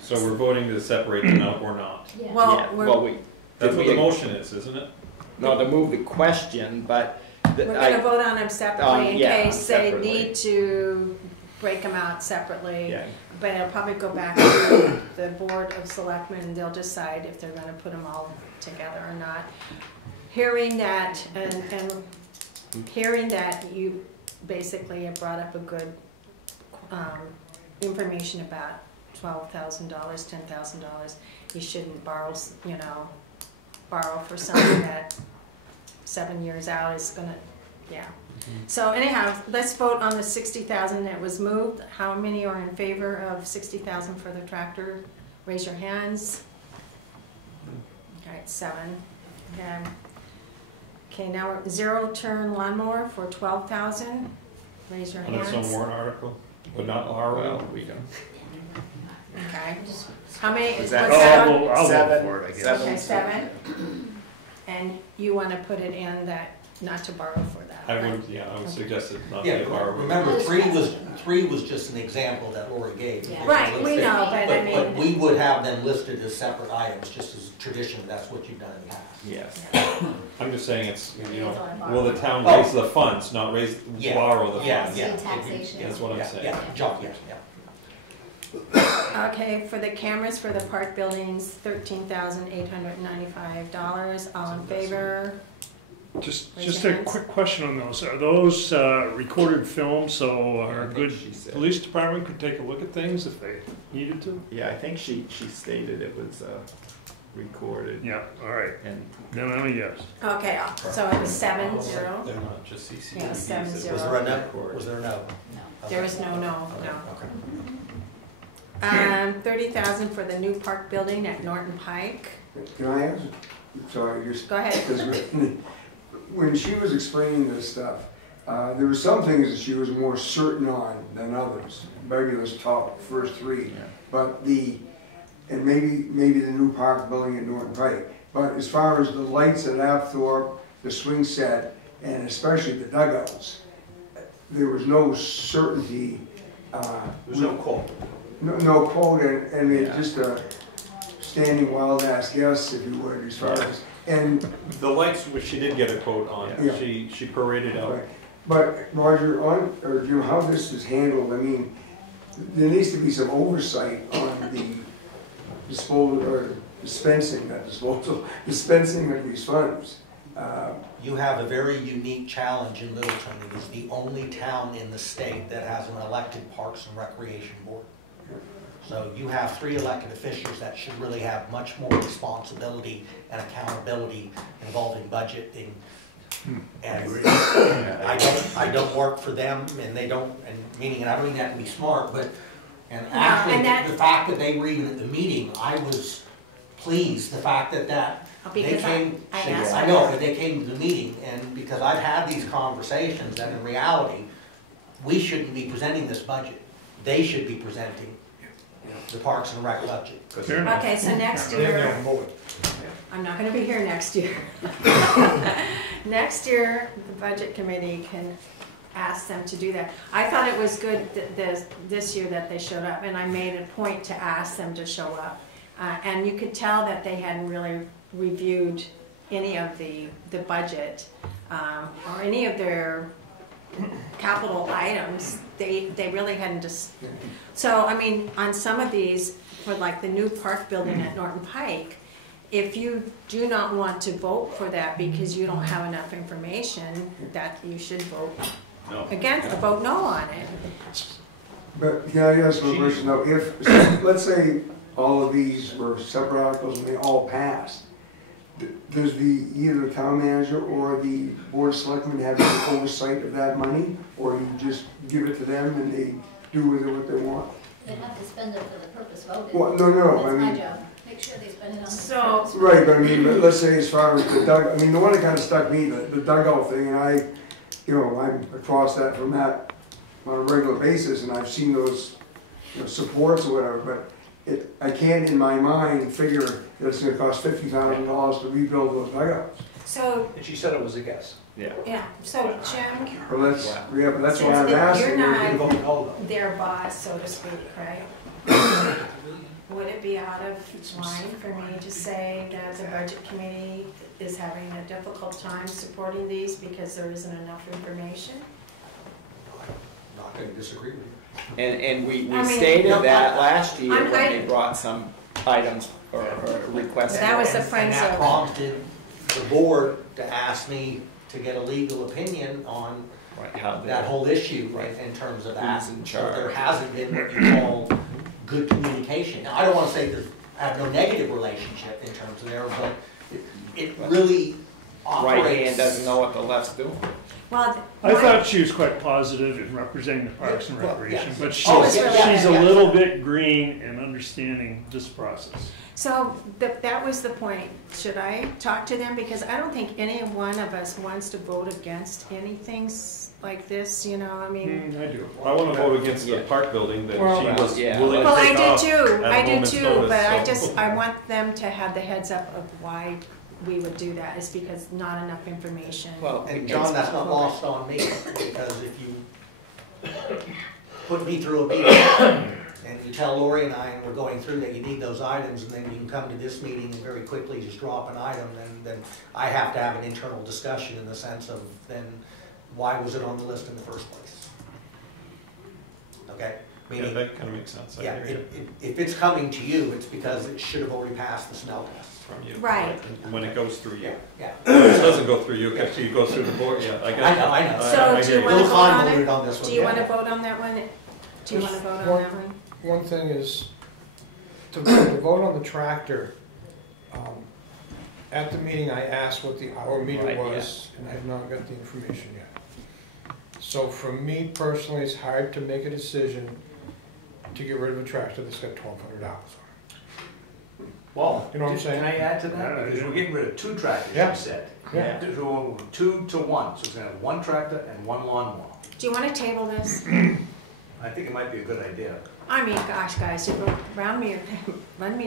So we're voting to separate them out or not? Yeah. Well, Yeah, we're- well, That's what we- the motion is, isn't it? No, to move the question, but We're gonna vote on them separately in yeah, case they separately. need to break them out separately. yeah. But it'll probably go back to the Board of Selectmen and they'll decide if they're gonna put them all together or not. Hearing that, and hearing that you basically have brought up a good, information about $12,000, $10,000, you shouldn't borrow, borrow for something that 7 years out is gonna, yeah. So anyhow, let's vote on the 60,000 that was moved. How many are in favor of 60,000 for the tractor? Raise your hands. All right, 7. Okay, now we're zero-turn lawnmower for 12,000. Raise your On its own hands. warrant article, but not our Well, will. we don't. Okay. How many? Is that- what's I'll that? vote, I'll vote Seven. for it, I guess. Seven. Okay, 7. And you want to put it in that, not to borrow for that, I right? would suggest it not Yeah, be a borrow. remember, 3 was just an example that Lori gave. Yeah. Right, we know, but I But mean, we would have them listed as separate items, just as tradition, that's what you've done in the past. Yes. I'm just saying it's, Yeah. will the town Oh. raise the funds, not Yeah. borrow the Yeah, funds? yeah. Taxation. That's what I'm Yeah, saying. yeah, John, yeah, yeah. Okay, for the cameras for the park buildings, $13,895. All in favor? Just Raise a your hands. quick question on those. Are those recorded films, so our I think good she said- police department could take a look at things if they needed to? Yeah, I think she stated it was recorded Yeah, all right. and Then I'm a yes. Okay, so it was 7-0. They're not just CCTVs. Yeah, 7-0. Was there a no? Was there a no? No. There was no. Okay. 30,000 for the new park building at Norton Pike. Can I ask? Sorry, just. Go ahead. Because when she was explaining this stuff, there were some things that she was more certain on than others. Maybe let's talk first three. yeah. But and maybe the new park building at Norton Pike. But as far as the lights at Apthorpe, the swing set, and especially the dugouts, there was no certainty. There's no quote. No quote, and it Yeah. just a standing wild ass guess, if you would, as far as, and, The lights, which she did get a quote on, Yeah. she paraded out. but Roger, or you know, how this is handled, I mean, there needs to be some oversight on the disposal, or dispensing of these funds. You have a very unique challenge in Littleton. It is the only town in the state that has an elected Parks and Recreation Board. So you have 3 elected officials that should really have much more responsibility and accountability involving budgeting. And I don't work for them, and they don't, and meaning, and I don't mean that to be smart, but, and actually, the fact that they were even at the meeting, I was pleased, the fact that they Because came, I asked I know, her. but they came to the meeting, and because I've had these conversations, and in reality, we shouldn't be presenting this budget. They should be presenting the Parks and Rec budget. Fair enough. Okay, so next year, I'm not gonna be here next year. Next year, the budget committee can ask them to do that. I thought it was good this year that they showed up, and I made a point to ask them to show up. And you could tell that they hadn't really reviewed any of the budget, or any of their capital items. They really hadn't just, so I mean, on some of these, for like the new park building at Norton Pike, if you do not want to vote for that because you don't have enough information, that you should vote against, vote no on it. But can I ask one question though? If, let's say all of these were separate articles and they all passed, does either the town manager or the board of selectmen have any oversight of that money? Or you just give it to them and they do with it what they want? They have to spend it for the purpose voted. Well, no, I That's my mean, job, make sure they spend it on the So- purpose. right, but I mean, but let's say as far as the dug, I mean, the one that kind of stuck me, the dugout thing, and I'm across that from that on a regular basis, and I've seen those, supports or whatever, but I can't in my mind figure that it's gonna cost $50,000 to rebuild those dugouts. So, And she said it was a guess. yeah. yeah, so Jim, But that's, Yeah. but that's Since why I'm you're asking. not- You voted no, though. their boss, so to speak, right? Would it be out of line for me to say that the budget committee is having a difficult time supporting these because there isn't enough information? Not gonna disagree with you. And we I mean, stated no, that last year I'm- when they brought some items or requests. That was the And Friends that of, prompted the board to ask me to get a legal opinion on Right, how they- that whole issue Right. in terms of that. Who's in So there charge. hasn't been what you call good communication. Now, I don't wanna say there's, I have no negative relationship in terms of there, but it really Right operates. hand doesn't know what the left's doing. well. I thought she was quite positive in representing the Parks and Yeah, well, Recreation, yes. but Oh, it's really- she's a yeah. little bit green in understanding this process. So that was the point. Should I talk to them? Because I don't think any one of us wants to vote against anything like this, I mean. I do. I want to vote against the Yeah. park building that Well, she was yeah. willing Well, to I take do off too, at I a do moment's too, notice, but I want them to have the heads up of why we would do that, is because not enough information. Well, And John, that's not lost on me, because if you put me through a meeting, and you tell Lori and I, and we're going through that you need those items, and then you can come to this meeting and very quickly just drop an item, then I have to have an internal discussion in the sense of, then why was it on the list in the first place? Okay? Meaning, that kind of makes sense. I yeah, hear you. if it's coming to you, it's because it should have already passed the smell test. From you. Right. And when it goes through you. Yeah. It doesn't go through you, actually it goes through the board, yeah, I get it. I know. So I do hear you A wanna little vote on convoluted it? on this one. Do you yeah. wanna vote on that one? Do you wanna vote on that one? One thing is, to vote on the tractor, at the meeting I asked what the hour meter Right, was, and I have not got the information yet. So for me personally, it's hard to make a decision to get rid of a tractor that's got 1,200 hours on Well, You know what I'm saying? Can I add to Yeah, that? Because yeah. we're getting rid of 2 tractors, Yeah. you said. Yeah. So 2 to 1, so it's gonna have 1 tractor and 1 lawnmower. Do you wanna table this? I think it might be a good idea. I mean, gosh, guys, you go run me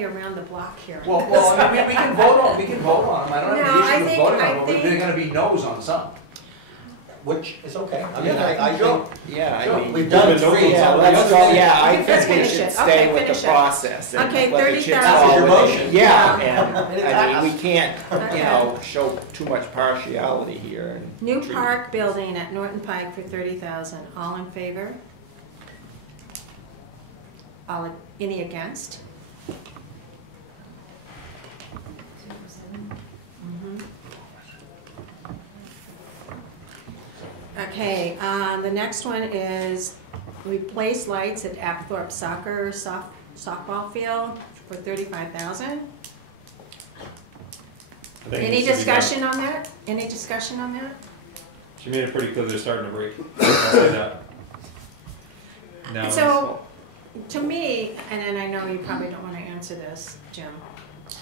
around the block here. Well, I mean, we can vote on them, I don't No, have I any issue with think- voting I on them, but think- they're gonna be no's on some. Which is okay. I mean, Yeah, I sure. think Yeah, I mean. we've done We've been 3. Yeah, so let's go, yeah, I Let's think we finish should it. stay Okay, with finish the it. process and Okay, let the chips 30,000. fall That's your with motion. it. Yeah, Yeah. and, I mean, we can't, you know, show too much partiality here. and New treat- park building at Norton Pike for 30,000. All in favor? Any against? Mhm. Okay, the next one is replace lights at Apthorpe softball field for 35,000. I think it Any needs to be done. discussion on that? Any discussion on that? She made it pretty clear they're starting to break. I'll say that. Now, So, to me, and then I know you probably don't want to answer this, Jim.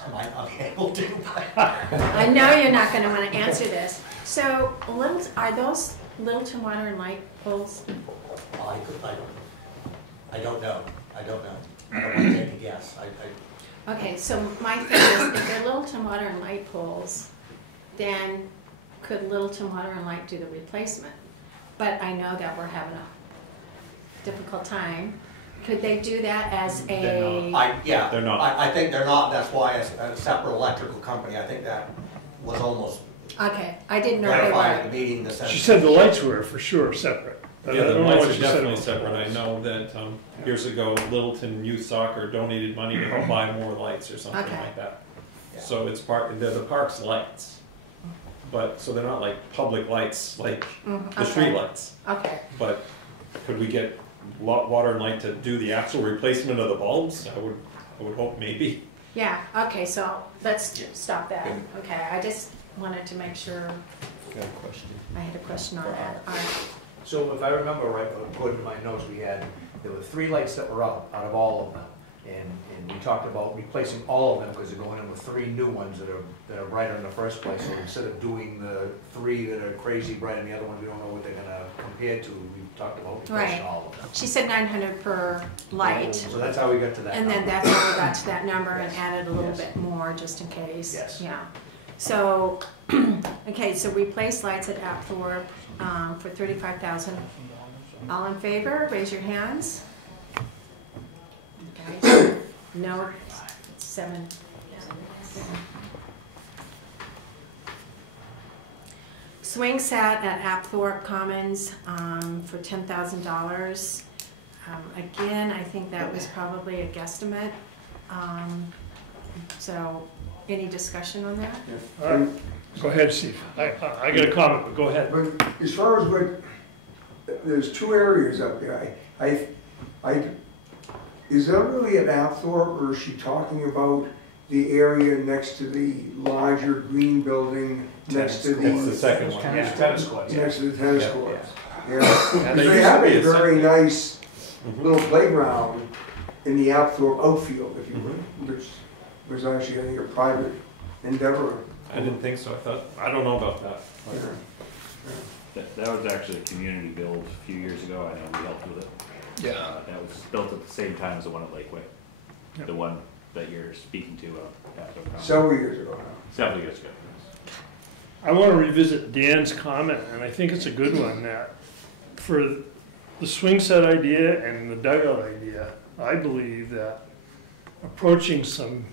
I might not be able to, but I know you're not going to want to answer this. So, are those Littleton water and light poles? I don't know. I don't want to take a guess. Okay, so my thing is, if they're Littleton water and light poles, then could Littleton water and light do the replacement? But I know that we're having a difficult time. Could they do that as a? Yeah, They're not. I think they're not. That's why it's a separate electrical company. I think that was almost Okay, I didn't know they verified at were. the meeting. She said the lights were for sure separate. I yeah, the don't know lights what are she said definitely about separate. the I lights. know that years ago, Littleton Youth Soccer donated money to help buy more lights or something Okay. like that. Yeah. So it's they're the park's lights. But, so they're not like public lights, like the Okay. street lights. Okay, But could we get water and light to do the actual replacement of the bulbs? I would hope maybe. yeah, okay, so let's stop that. Okay, I just wanted to make sure Got a question. I had a question on that. All right. So if I remember right, according to my notes, there were 3 lights that were out of all of them. And we talked about replacing all of them because they're going in with 3 new ones that are brighter in the first place. So instead of doing the 3 that are crazy bright and the other ones we don't know what they're gonna compare to, we talked about replacing Right. all of them. She said 900 per light, So that's how we got to that and then number. that's how we got to that number and Yes. added a little Yes. bit more just in case. Yes. Yeah. So, okay, so replace lights at Apthorpe for 35,000. All in favor, raise your hands. Okay. No, 7. Swing set at Apthorpe Commons for $10,000. Again, I think that was probably a guesstimate. So, any discussion on that? All right, go ahead, Steve. I got a comment, but go ahead. But as far as what, there's 2 areas up there. Is that really at Apthorpe, or is she talking about the area next to the larger green building, next to That's the the, second one. Yeah, tennis courts, yeah. next to the tennis Yeah. courts? Yeah, Yeah, there they used to have be a a very second- nice Mhm. little playground in the Apthorpe outfield, if you will, Mm-hmm. which was actually, I think, a private endeavor. I didn't think so. I don't know about that. Yeah. That was actually a community build a few years ago, I know we helped with it. Yeah. That was built at the same time as the one at Lakeway, Yep. the one that you're speaking to, after Several years ago now. several years ago. I want to revisit Dan's comment, and I think it's a good one, that for the swing set idea and the dugout idea, I believe that approaching some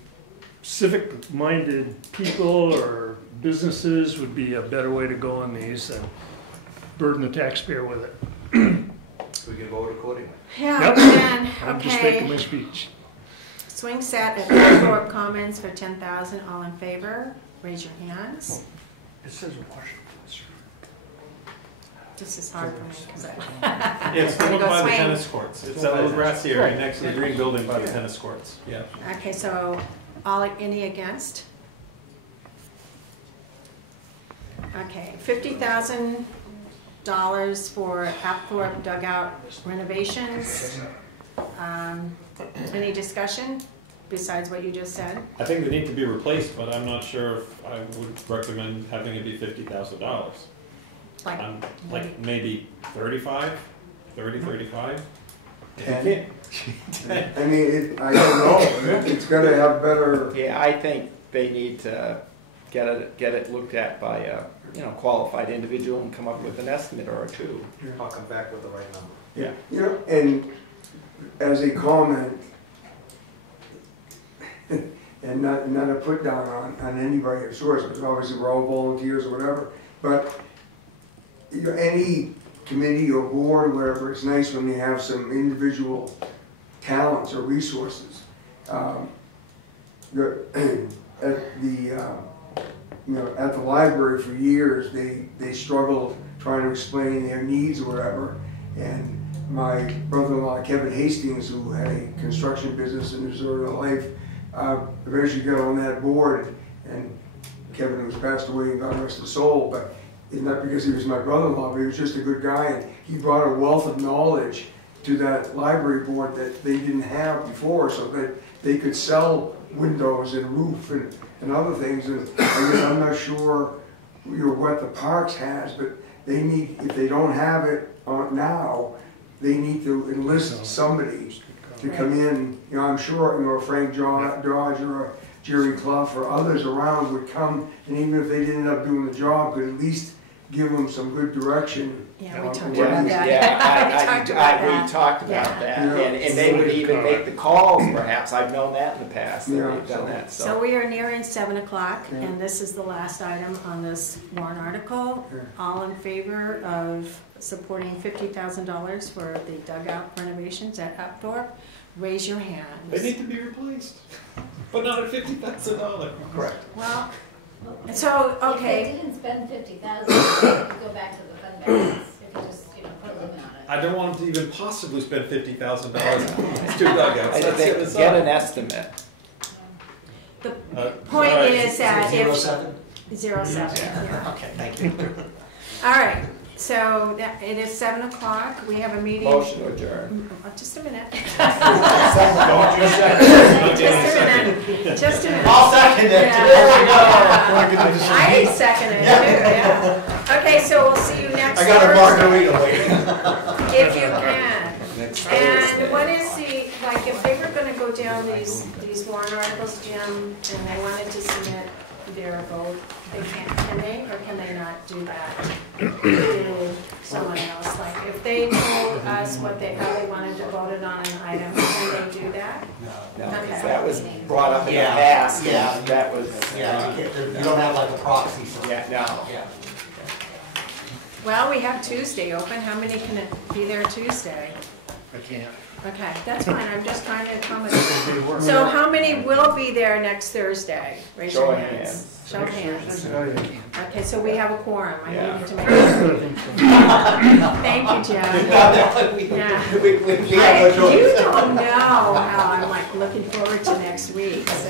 civic-minded people or businesses would be a better way to go on these than burden the taxpayer with it. We can vote accordingly. Yeah, Yep. and, I'm just making my okay. speech. Swing set at Thorpe Commons for 10,000, all in favor, raise your hands. It says Washington. This is hard for me, because I. Yeah, it's the Gotta one go by the swing. tennis courts. It's that little grassy area next to the green building by the tennis courts, yeah. Okay, so, any against? Okay, $50,000 for Apthorpe dugout renovations. Any discussion besides what you just said? I think they need to be replaced, but I'm not sure if I would recommend having it be $50,000. Like, Like maybe 35. If you And- can't. I mean, I don't know, it's gotta have better, Yeah, I think they need to get it looked at by a, qualified individual and come up with an estimate or two. I'll come back with the right number. Yeah. and as a comment, and not a put down on anybody of sorts, because obviously we're all volunteers or whatever, but any committee or board, wherever, it's nice when you have some individual talents or resources. At the library for years, they struggled trying to explain their needs or whatever, and my brother-in-law Kevin Hastings, who had a construction business in his early life, eventually got on that board, and Kevin was passed away and God rest his soul, but it's not because he was my brother-in-law, but he was just a good guy, and he brought a wealth of knowledge to that library board that they didn't have before, so that they could sell windows and roof and other things. And I guess I'm not sure what the parks has, but they need, if they don't have it now, they need to enlist somebody to come in. I'm sure Frank Dodge or Jerry Clough or others around would come, and even if they didn't end up doing the job, could at least give them some good direction. Yeah, we talked Yeah, about that. we talked about that, and they would even make the calls perhaps, I've known that in the past, that they've done that, So we are nearing 7 o'clock, and this is the last item on this warrant article. All in favor of supporting $50,000 for the dugout renovations at Apthorpe, raise your hands. They need to be replaced, but not at $50,000. Correct. Well, so, If okay. they didn't spend 50,000, you could go back to the fund balance, if you just, put a limit on it. I don't want them to even possibly spend $50,000 on these two dugouts. I That's think the other get an side. estimate. The Point point is that if. 07? 07, yeah. Okay, thank you. All right, so it is 7 o'clock, we have a meeting. Motion to adjourn. Just a minute. Don't you Just a minute. I'll second it. Yeah. There we go. I second it too, yeah. Okay, so we'll see you next I got a Thursday, margarita waiting. if you can. And what is if they were gonna go down these warrant articles, Jim, and they wanted to submit their vote, can they or can they not do that? To someone else, like if they told us how they wanted to vote it on an item, can they do that? No, Okay. because that was brought up in the Yeah. past, Yeah. and that was. Yeah, you don't have like a proxy. So. Yeah, no. Yeah. Well, we have Tuesday open, how many can it be there Tuesday? I can't. Okay, that's fine, I'm just trying to accommodate. So how many will be there next Thursday? Raise Show your of hands. hands. Show of hands. Oh, yeah. Okay, so we have a quorum, I Yeah. needed to make sure. Thank you, Jeff. Yeah. We have no choice. You don't know how I'm looking forward to next week, so.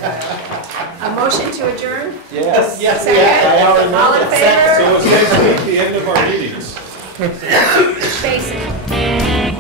A motion to adjourn? Yes. Yes, Second? I already All in moved it. favor? So it's next week, the end of our meetings. Facing.